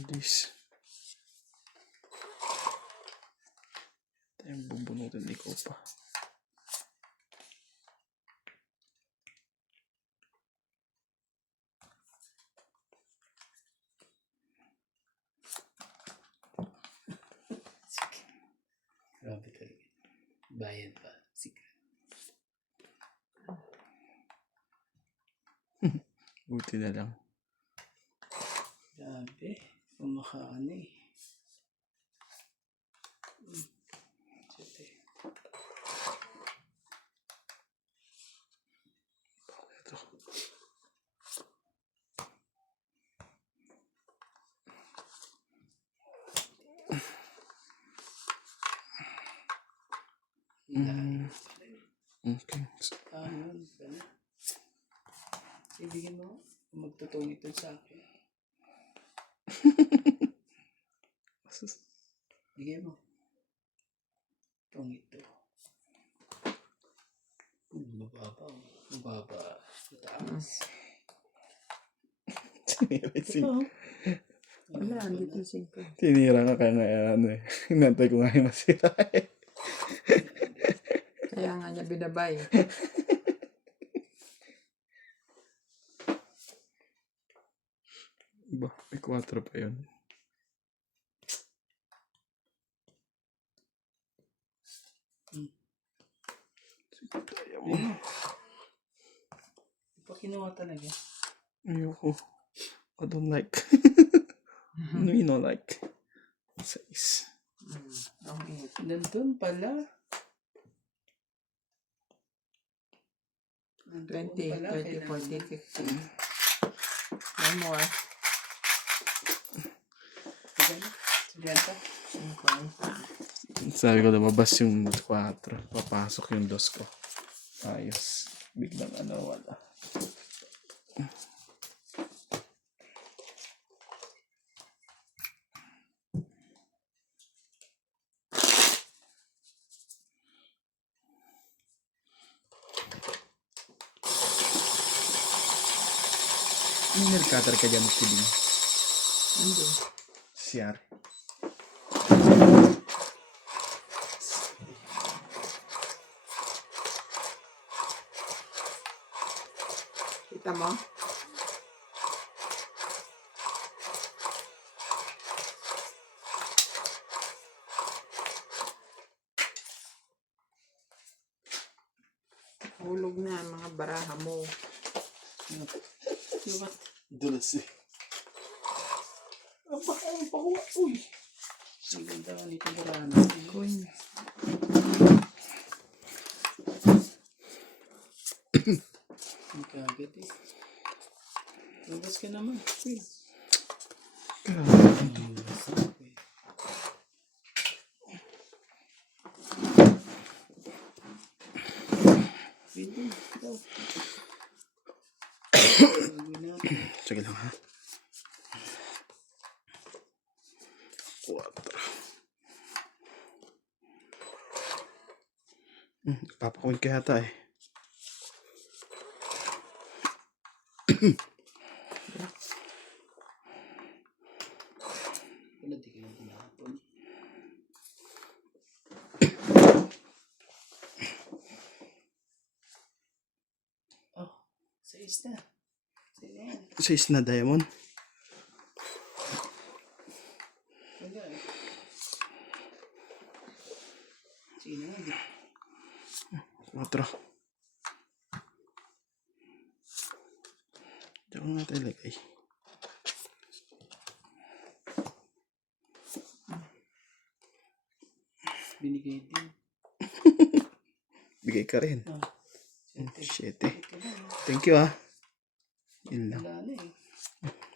This. Tayong bubunutin ni ko pa. Grabe talaga. Bayan pa. Secret. Buti na lang. Grabe. Kumakaano eh. Siyete. Ito. Okay. Ah, yun. Pala. Ibigin mo. Magtutong ito sa akin. Bigyan mo. Itong ito. Mababa. Mababa. Mataas. Sinira Wala, andito yung 5. Tinira nga kaya nga ano eh. Hinantay ko nga yung masira eh. Kaya nga niya binabay. Ba, may 4 pa yun. Sige, tayo mo. Di pa kinuha talaga. Ayoko. I don't like. No, you know like. 6. Ang 8. Nandun pala. Nandun 20, pala, 30, kailangan. 40, 50. No more. Siganta. Okay. Sabi ko lumabas yung 4. Papasok yung 2 ko. Ayos. Biglang wala. May nail cutter ka dyan, Kidding. Hindi. CR. Kita mo? Hulog na ang mga baraha mo. Diba? Dulas eh. Ang pakuha. Uy! Ang ganda ka nito barana. Coin. Ang kagad eh. Labas ka naman. Uy. Pwede. Ikaw. Gagawin natin. Sige lang ha. 4. Papakawin ka yata eh. Wala di ka lang pinahapon. Oh, 6 na. Sige na yan. 6 na diamond. Wala eh. Sige na nga. 4. Diyan ko natin ilagay. Binigay din. Bigay ka rin. Oh, 7. ito na. Thank you ah. Yun lang. Wala na eh.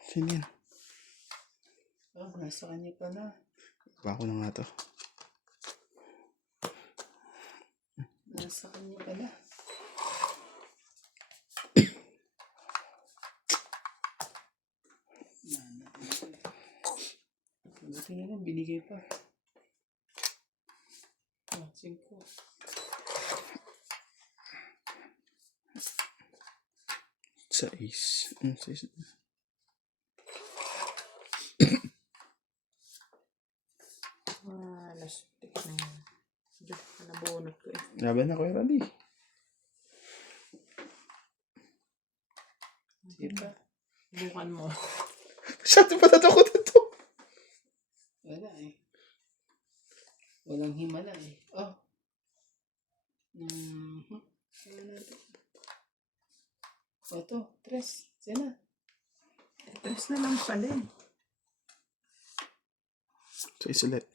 Sino yan? Oh, nasa kanya pala. Bako na nga to. Nasa kanya pala. Ito na lang, binigay pa. Ah, 5. Sais. Sais. Lastik na yan. Diyos ko, nabunot ko eh. Laban na, Kuya Randy. Sige pa. Bukan mo. Masyado pa natakot ito. Wala eh. Walang himala eh. Oh. Ano natin? O to, 3. Sina? Tres na lang pala eh. Sais ulit.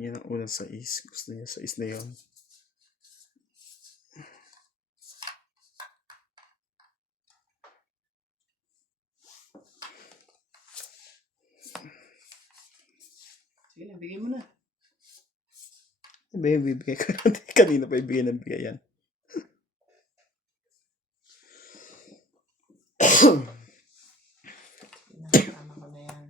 Yan ang unang sais. Gusto niya sais na yun. Sige na, bigyan mo na. May bibigay ko natin. Kanina pa ibigay ng bigay yan. Nakasama ko na yan.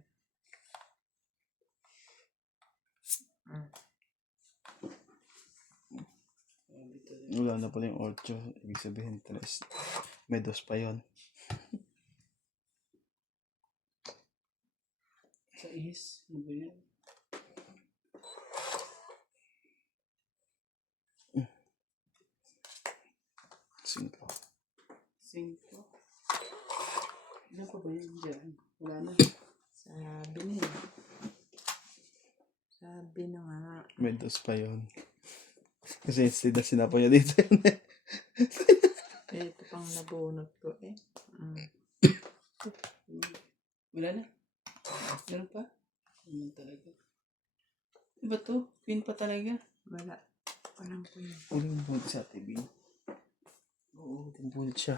Wala na pala yung 8. Ibig sabihin 3. May 2 pa yun. Sa is, ano ba yan? Cinco. 5. Ilan pa ba yan dyan? Wala na. Sabi na eh. Sabi na nga. May 2 pa yun. Kasi instead na sinapo niya dito yun eh. Ito pang nabunot ko eh. Wala na. Meron pa? Ano talaga? Iba to? Pin pa talaga? Wala. Walang ko yun. Uling bunit sa TV. Oo, bunit siya.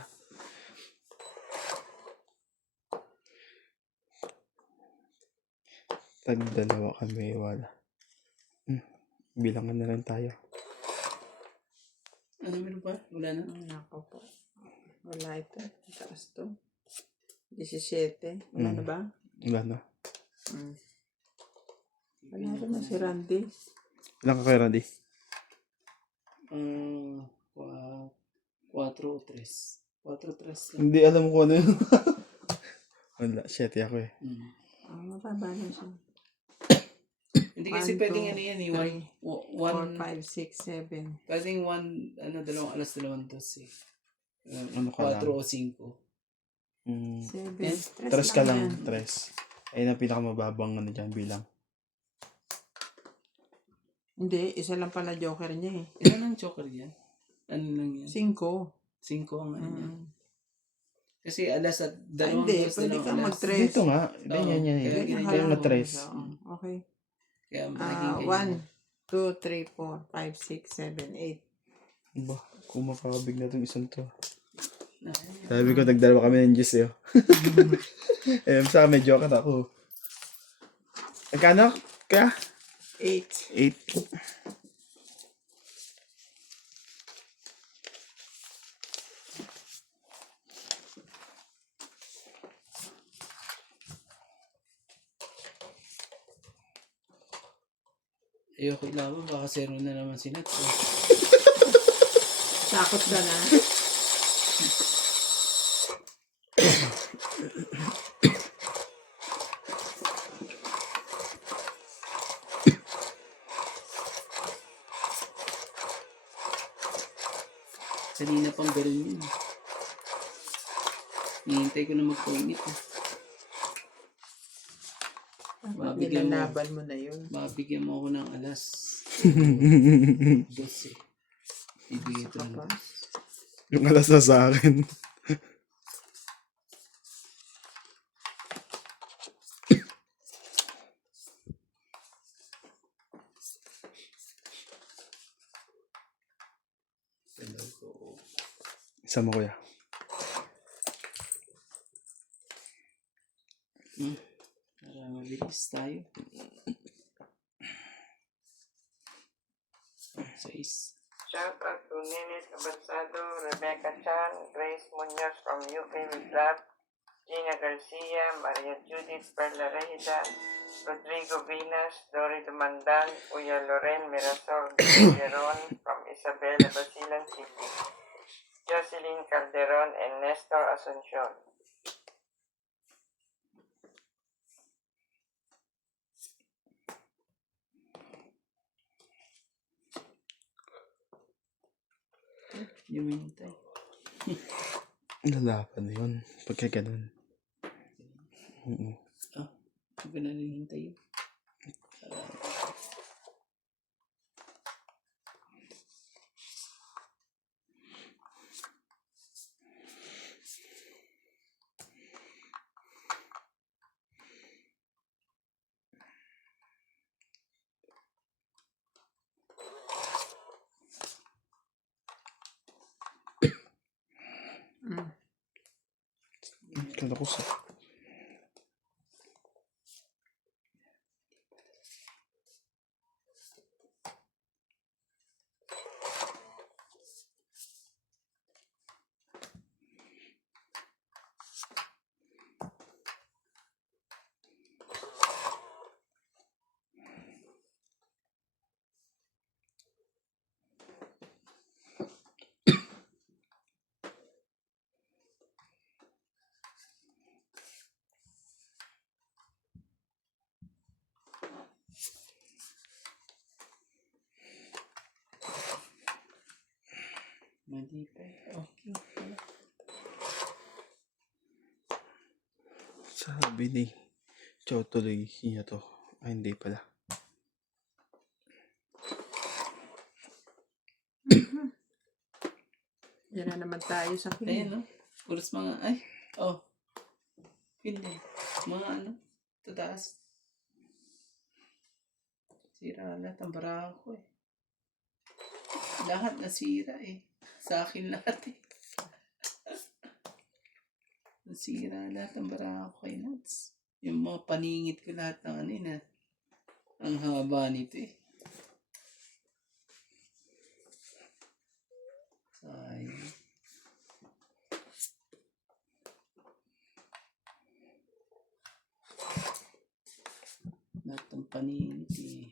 Tag-2 kami, wala. Bilangan na lang tayo. Ano meron pa? Wala na. Nako po. Wala ito. Taas to. 17. Wala na ba? Wala na. Wala rin na si Randy. Ilan ka kay Randy? 4 o 3. 4, 3 lang. Hindi alam ko ano yun. Wala, 7 ako eh. Mababa na siya. Hindi kasi 1, pwedeng 2, ano yan eh. 4, 1, 5, 6, 7. pwedeng 1, 2 alas 2 dos eh. Ano ka 4 lang? o 5. 7. Yan. 3 ka lang, yan. 3. Ayun ang pinakamababang ano dyan, bilang. Hindi, isa lang pala joker niya eh. Ilan ang choker yan? Ano lang yan? 5. 5 ang ano yan. Kasi alas at dalawang Hindi, dos, pwede dalawang ka alas. mag-3. Dito nga, ganyan yan kaya eh. ganyan Kaya nga 3. Okay. Kaya naging ganyan. 1, 2, 3, 4, 5, 6, 7, 8. Ba, kumakabig na itong isang to. Ah, Sabi ko, nagdalawa kami ng juice eh. Eh, sa akin, medyo ka ako. Magkano? Kaya? 8. 8. Ayoko ilaban, baka 0 na naman si Nat. Takot ka na. Kanina pang ganun yun. Hihintay ko na magpainit. Mabigyan mo, Nilalaban mo na yun. mabigyan mo ako ng alas. 12. Ibigay ko ng Pa. Yung alas na sa akin. Isa mo kuya. Para mabilis tayo. 6. Shout out to Ninit Abansado, Rebecca Chan, Grace Munoz from UP Lab, Gina Garcia, Maria Judith Perla Regida, Rodrigo Vinas, Dory Dumandan, Uya Loren Mirasol Calderon from Isabela Basilan City, Jocelyn Calderon, and Nestor Asuncion. Yung hintay. Lalapan na yun. Pagka ganun. Oo. Ah, hindi ko na hintay yun. Mm. Kala ko sa... Mali pa. Okay. Sabi ni Chow tuloy niya to. Ay, hindi pala. Yan na naman tayo sa Ayan, kilig. no? Puros mga, ay, oh. Hindi. Mga ano, tataas. Sira lahat ang barako ko eh. Lahat nasira eh. Sa akin lahat eh. Nasira lahat ang barako ko eh, Nats. Yung mga paningit ko lahat ng ano yun ah. Ang haba nito eh. Sayang. Lahat ng paningit eh.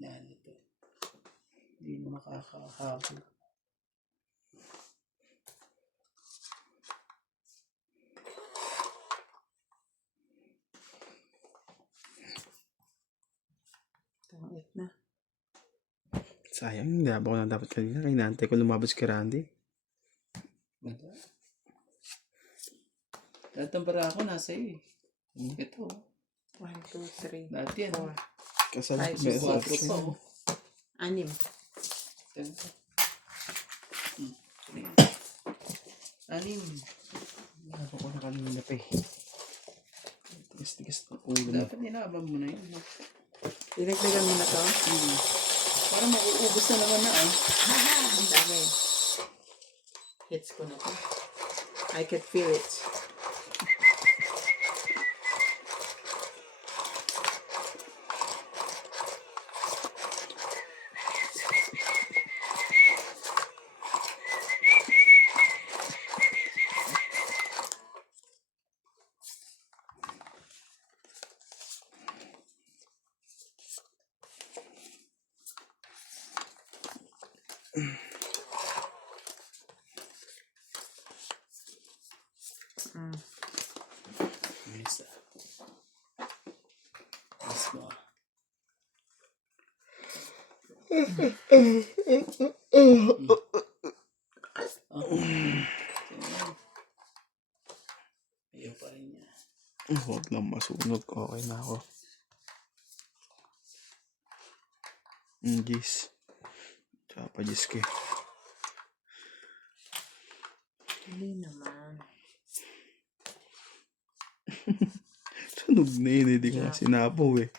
Yan ito. Hindi na makakahabol. Tangit na. Sayang, hindi ako na dapat kanina. Kaya inaantay ko lumabas kay Randy. Wala. Lahat ng barako nasa iyo eh. Ito. 1, 2, 3, Lahat yan. 4, Kasal Ay, may si Quatro pa oh. 6. Ganda. Anim. Ako ko na kanina pa eh. Tigas-tigas ng ulo mo. Dapat nilabang mo na yun. No? Dinagdagan mo na to? Para mauubos na naman na ah. Ang dami. Hits ko na to. I can feel it. Isa. Mas ba? Ayaw pa rin niya. Huwag lang masunog. Okay na ako. Gis. Tsaka pa Gis ko eh. Hindi naman. Sunog na yun. Hindi ko nga sinapaw eh.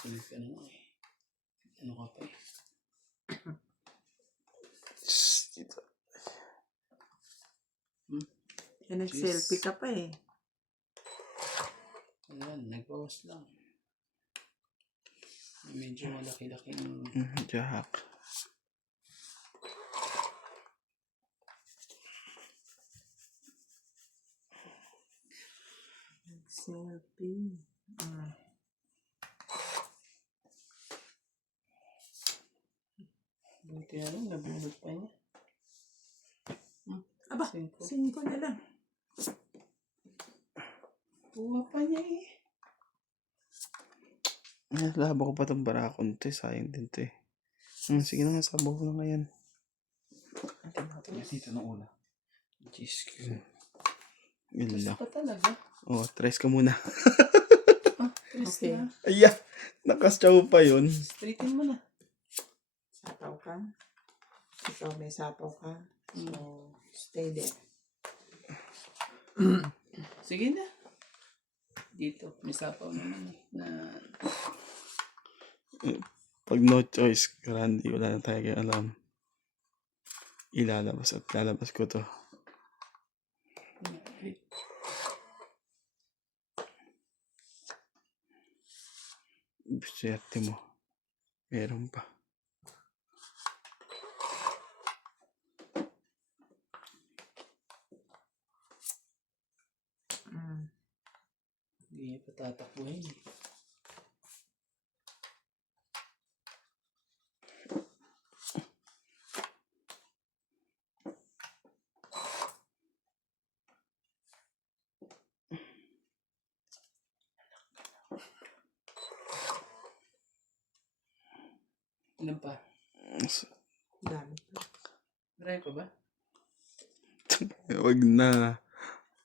Sulit ka na nga eh. Ano ka pa eh? Dito. Yan, nag-selfie ka pa eh. Ayan, nag-bawas lang. Medyo malaki-laking Jack. Selfie. buti na lang, nabunod pa niya. Aba, 5 na lang. Tuwa pa niya eh. Ay, laba ko pa itong barakon to. Sayang din to eh. Sige na nga, sabaw ko na ngayon. Dito na una. Diyos ko. Yun lang. Pa talaga. Oh, tries ka muna. Tres Okay. na. Ayan, nakasyaw pa yun. Straighten mo na. Sapaw ka. Ikaw may sapaw ka. So, stay there. Sige na. Dito, may sapaw naman eh. Na Pag no choice, Randy, wala na tayo kayo alam. Ilalabas at lalabas ko to. Swerte mo. Meron pa. hindi niya patatakbuhin eh. Ilan pa? Dami. Marami pa ba? Wag na.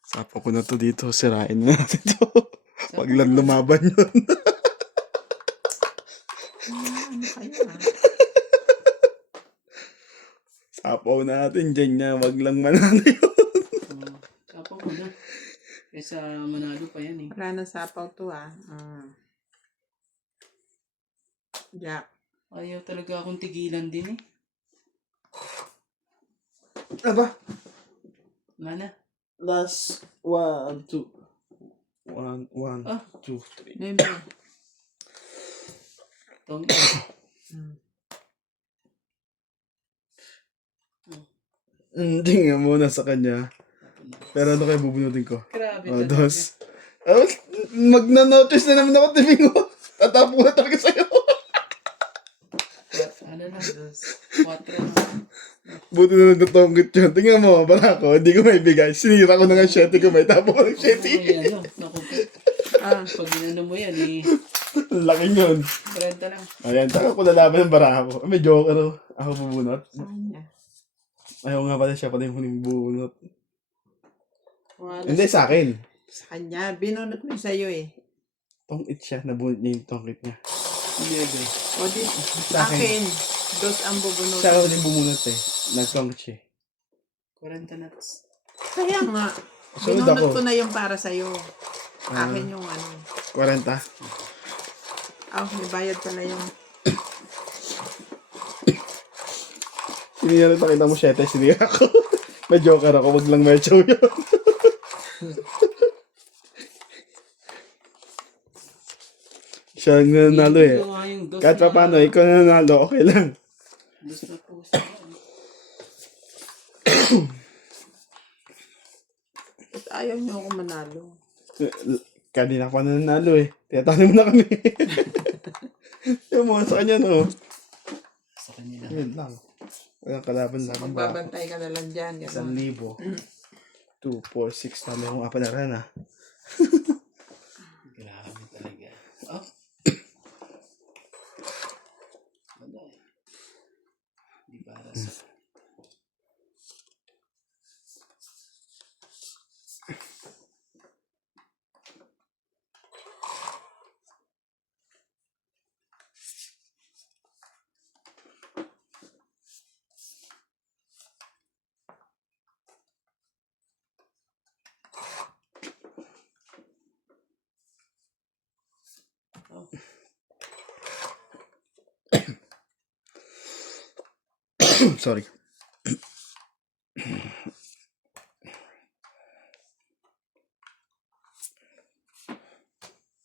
Sapa ko na to dito. Sirain mo natin to. Wag lang lumaban yun. Ano kayo Sapaw natin dyan niya. Wag lang manalo yun. Sapaw mo na. Kaysa manalo pa yan eh. Wala nang sapaw to Jack. Ayaw talaga akong tigilan din eh. Aba. Mana? Last 1, 2. 1, 2, Ah. 3. Maybe. Tong Hindi nga muna sa kanya. Pero ano kayo bubunutin ko? Grabe Oh, talaga. dos. Magna-notice na naman ako, Timingo. Tatapo na talaga sa'yo. Ano na? 4 na. Buti na nagtatongkit yun. Tingnan mo, para ako, hindi ko maibigay. Sinira ko na nga 7 ko, may tapo ko ng 7. Ay, ano? Naku po. Pag inano mo yan eh. Ang laki yun. 30 lang. Ayan, taka ko lalaban ng bara ko. May joker oh. Ako bubunot. Saan niya? Ayaw nga pala siya pala yung huling bubunot. Wala Hindi, sa akin. sa kanya. Binunot mo yung sa'yo eh. Tongkit siya, nabunot niya yung tongkit niya. Hindi agad. O di, Sa akin. akin. Dos ang bubunot. Siya ako huling bubunot eh. Nagtongkit siya. 40 nuts. Kaya nga. Sunod Binunot ako. ko na yung para sa'yo. Akin yung 40. may bayad pala yung Sinira nakita mo 7, sinira ko. May joker ako, wag lang may show yun. Siya ang nanalo eh. Gawa yung dos Kahit pa na- paano, ikaw na nanalo, okay lang. Dos na puso. Ba't ayaw niyo ako manalo? Kanina pa na nanalo eh. Tiyatalo mo na kami. Yung mga sa kanya no. Sa kanila. Yun lang. Walang kalaban-laban ba? Magbabantay ka na lang dyan. 1,000. 2, 4, 6. Tama yung kapalaran ha. Grabe talaga. Oh. Wala eh. Di para sa... Oh. Sorry.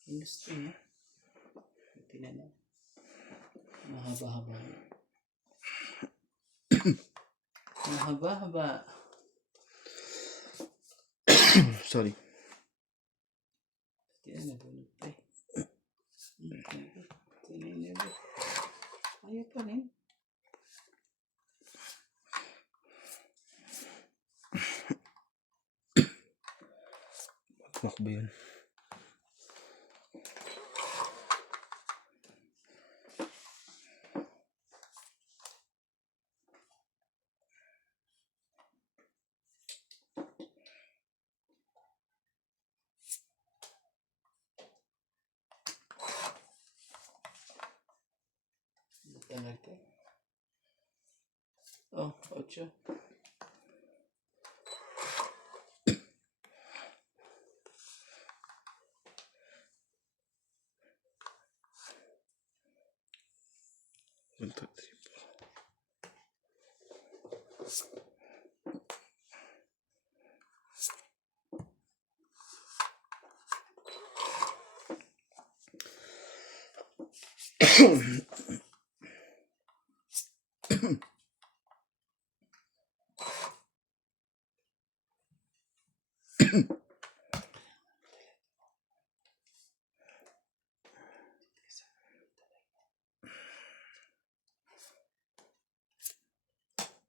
Gusto niya. Buti na lang. Mahaba-haba. Mahaba-haba. Sorry. Buti na nabunod pa eh. Ayaw pa rin. Ano ba yun? Talaga. Oh, 8. One, two, three,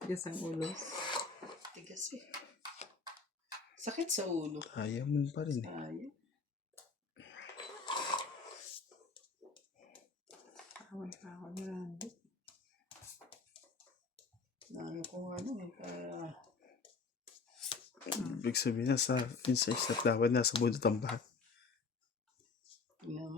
Tigas ang ulo. Tigas eh. Sakit sa ulo. Ayaw mo pa rin eh. Ayaw. Awan pa ako ni Randy. Naano ko ano eh. Para... Ibig sabihin nasa insects at dapat nasa bundot ang bahat. Tingnan mo.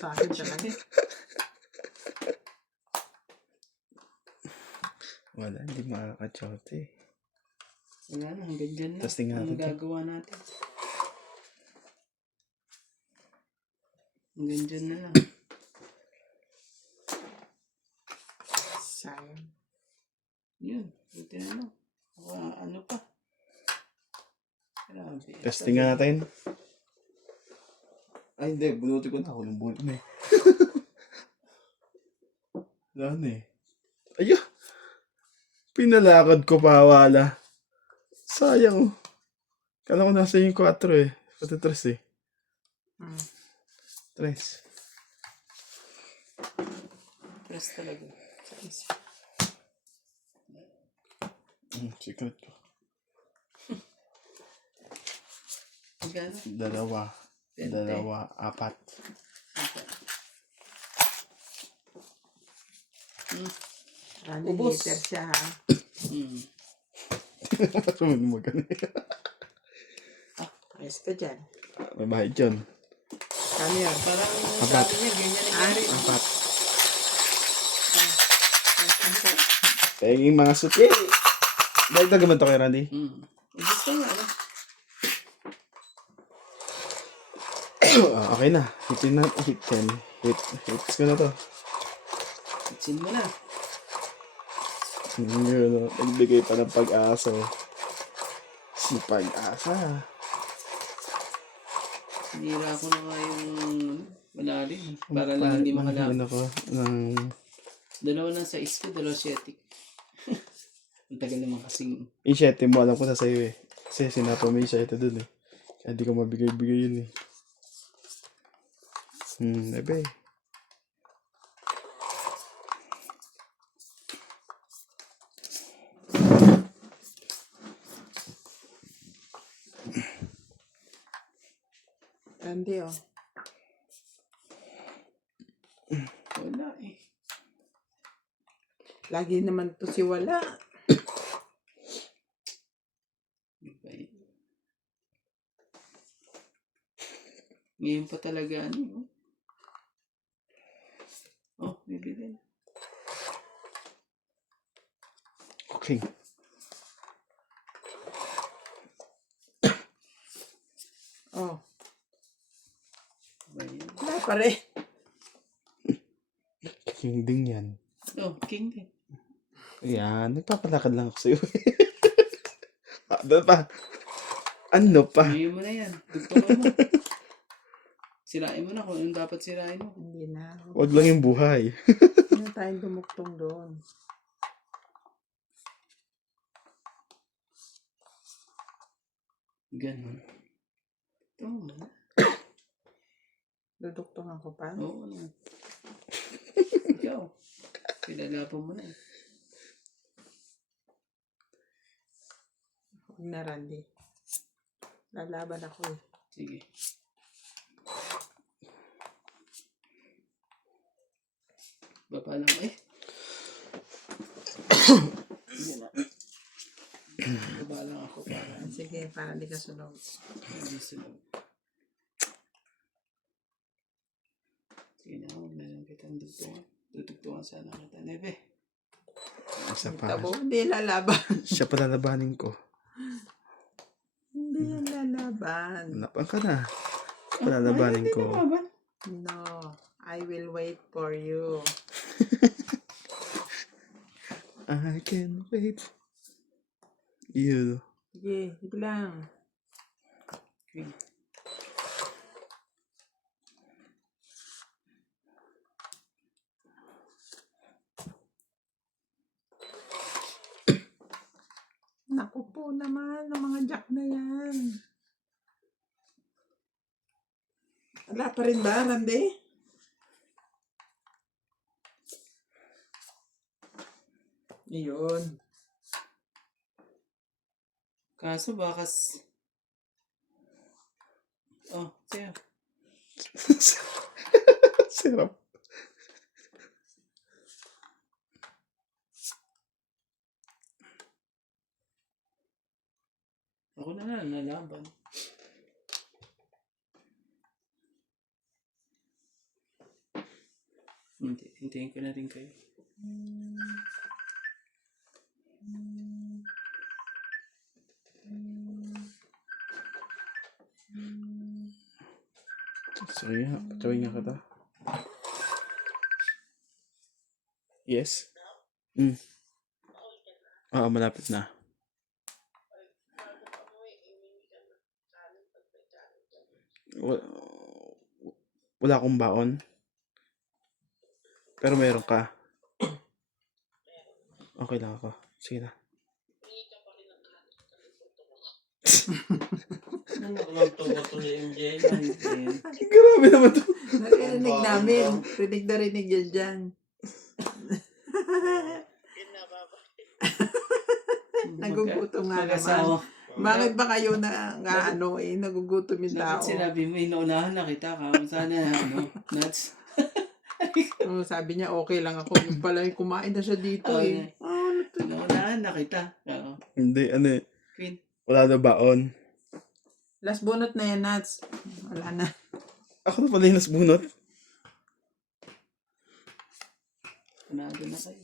Sa akin talaga. Wala, hindi makakachot eh. Wala na, hanggang dyan na. Testing natin Ano to. gagawa natin? Hanggang dyan na lang. Sayang. Yun, buti na lang. Ano pa? Grabe. Testing natin. Ay hindi, bunuti ko na ako ng bunot na eh. Wala na eh. Ayah! Pinalakad ko pa, wala. Sayang. Kala ko nasa yung 4 eh. Pati 3 eh. 3. Press talaga. Secret ko. Magkano? 2. 4. Randy, Ubos. hater siya ha. Sumunod mo ganun. Ayos ka dyan. May bahid dyan. Kano yan? Parang Apat. sabi niya, ganyan na Ari. 4. Penging mga suti. Dagdag naman to kay Randy. Gusto nga, ano? Okay na. Hitin na. Hits ko na to. Itsin mo na. Yun, nagbigay pa ng pag-asa. Si pag-asa. Sinira ko na nga yung malalim. Para lang hindi makalaman. Ano ko? Ng... 2 na sa isko, 2 siyatik. Ang tagal naman kasing... Yung 7 mo, alam ko na sa'yo eh. Kasi sinapo mo yung 7 dun eh. Kaya di ko mabigay-bigay yun eh. Ebe. Randy oh. Wala eh. Lagi naman to si wala. Iba yun. Ngayon pa talaga ano. Oh, bibigyan. Okay. Oh. Iba yun. Wala pa rin. Yung ding yan. Oh, king din. Ayan, nagpapalakad lang ako sa'yo. Ano pa? Ano pa? Ngayon mo na yan. Dugtungan mo. Sirain mo na kung anong dapat sirain mo. Hindi na. Wag lang yung buhay. Hindi na tayong dumuktong doon. Ganon. Ito mo na. Duduktungan ko pa. Oo na. Ikaw. Pinalaban mo na eh. Huwag na, Randy. Lalaban ako eh. Sige. Baba lang eh. Sige na. Baba lang ako para Sige, para di ka sunog. hindi sunog. Sige na, huwag na lang kitang dugtungan. Dudugtungan sana kita, Neve. Isa pa. Tabo, hindi lalaban. Siya pa lalabanin ko. Hindi yan lalaban. Laban ka na. Palalabanin ko. No, I will wait for you. I can wait. You. Sige, sige lang. Naku po naman, ang mga jack na yan. Wala pa rin ba, Randy? Iyon. Kaso bakas... Oh, siya. Sarap. Ako na lang nalaban. Hindi, hintayin ko na rin kayo. Sige nga, patawin nga kita. Yes? Oo, malapit na. Wa- Wala akong baon. Pero meron ka. Okay lang ako. Sige na. Ano nakalagto ko to ni MJ? Grabe naman to. Narinig namin. Rinig na rinig yan dyan. Nagugutom nga naman. Mag-asawa. Bakit ba kayo nagugutom yung tao? Dapat sinabi mo, inuunahan na kita ka. Sana, nuts. Oh, sabi niya, okay lang ako. Yung pala, kumain na siya dito Oh, eh. Inuunahan na kita. Oo. Hindi, ano eh. Queen. Wala na baon. Last bunot na yan, Nats. Wala na. Ako na pala yung nasbunot. Panado na kayo.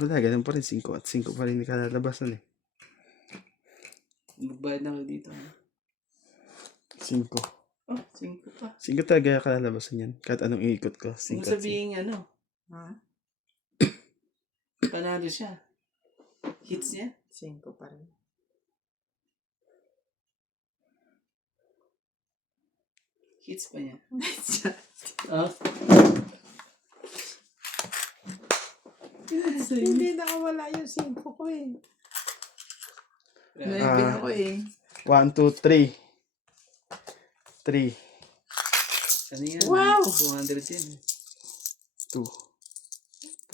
Wala, ganun pa rin. 5 at 5 pa rin kalalabasan eh. Magbayad na kayo dito. Ha? 5. Oh, 5 pa. 5 talaga kalalabasan yan. Kahit anong iikot ko. Kung 5 at 5. sabihin Ha? panado siya. Hits niya. 5 pa rin. Hits pa niya. Oh. Hindi nakawala yung 5 ko eh. Naibi ako eh. 1, 2, 3. 3, Ano yan? Wow! 200 yan. 2,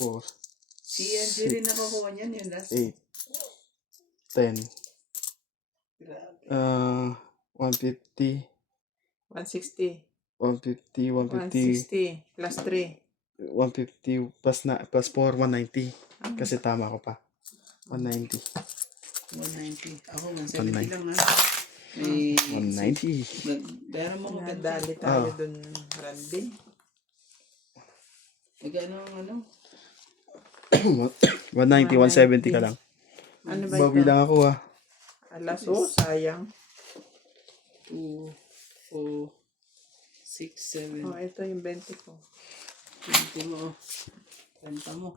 4, Si NJ rin nakukuha niyan yun last. 8, 10, Grabe. 150, 160. 150, 150, 160 plus 3. 150 plus 4, 190. Kasi tama ko pa. 190. 190. Ako, 170 lang ha. May... 190. Bayaran mo ko ganda. Nadali tayo dun, Randy. Magkano ang ano? 190, 170 ka lang. Ano ba Bawi ito? lang ako ah. Alas, oh, sayang. 2, 4, 6, 7. Oh, ito yung 20 ko. 20 mo. 30 mo.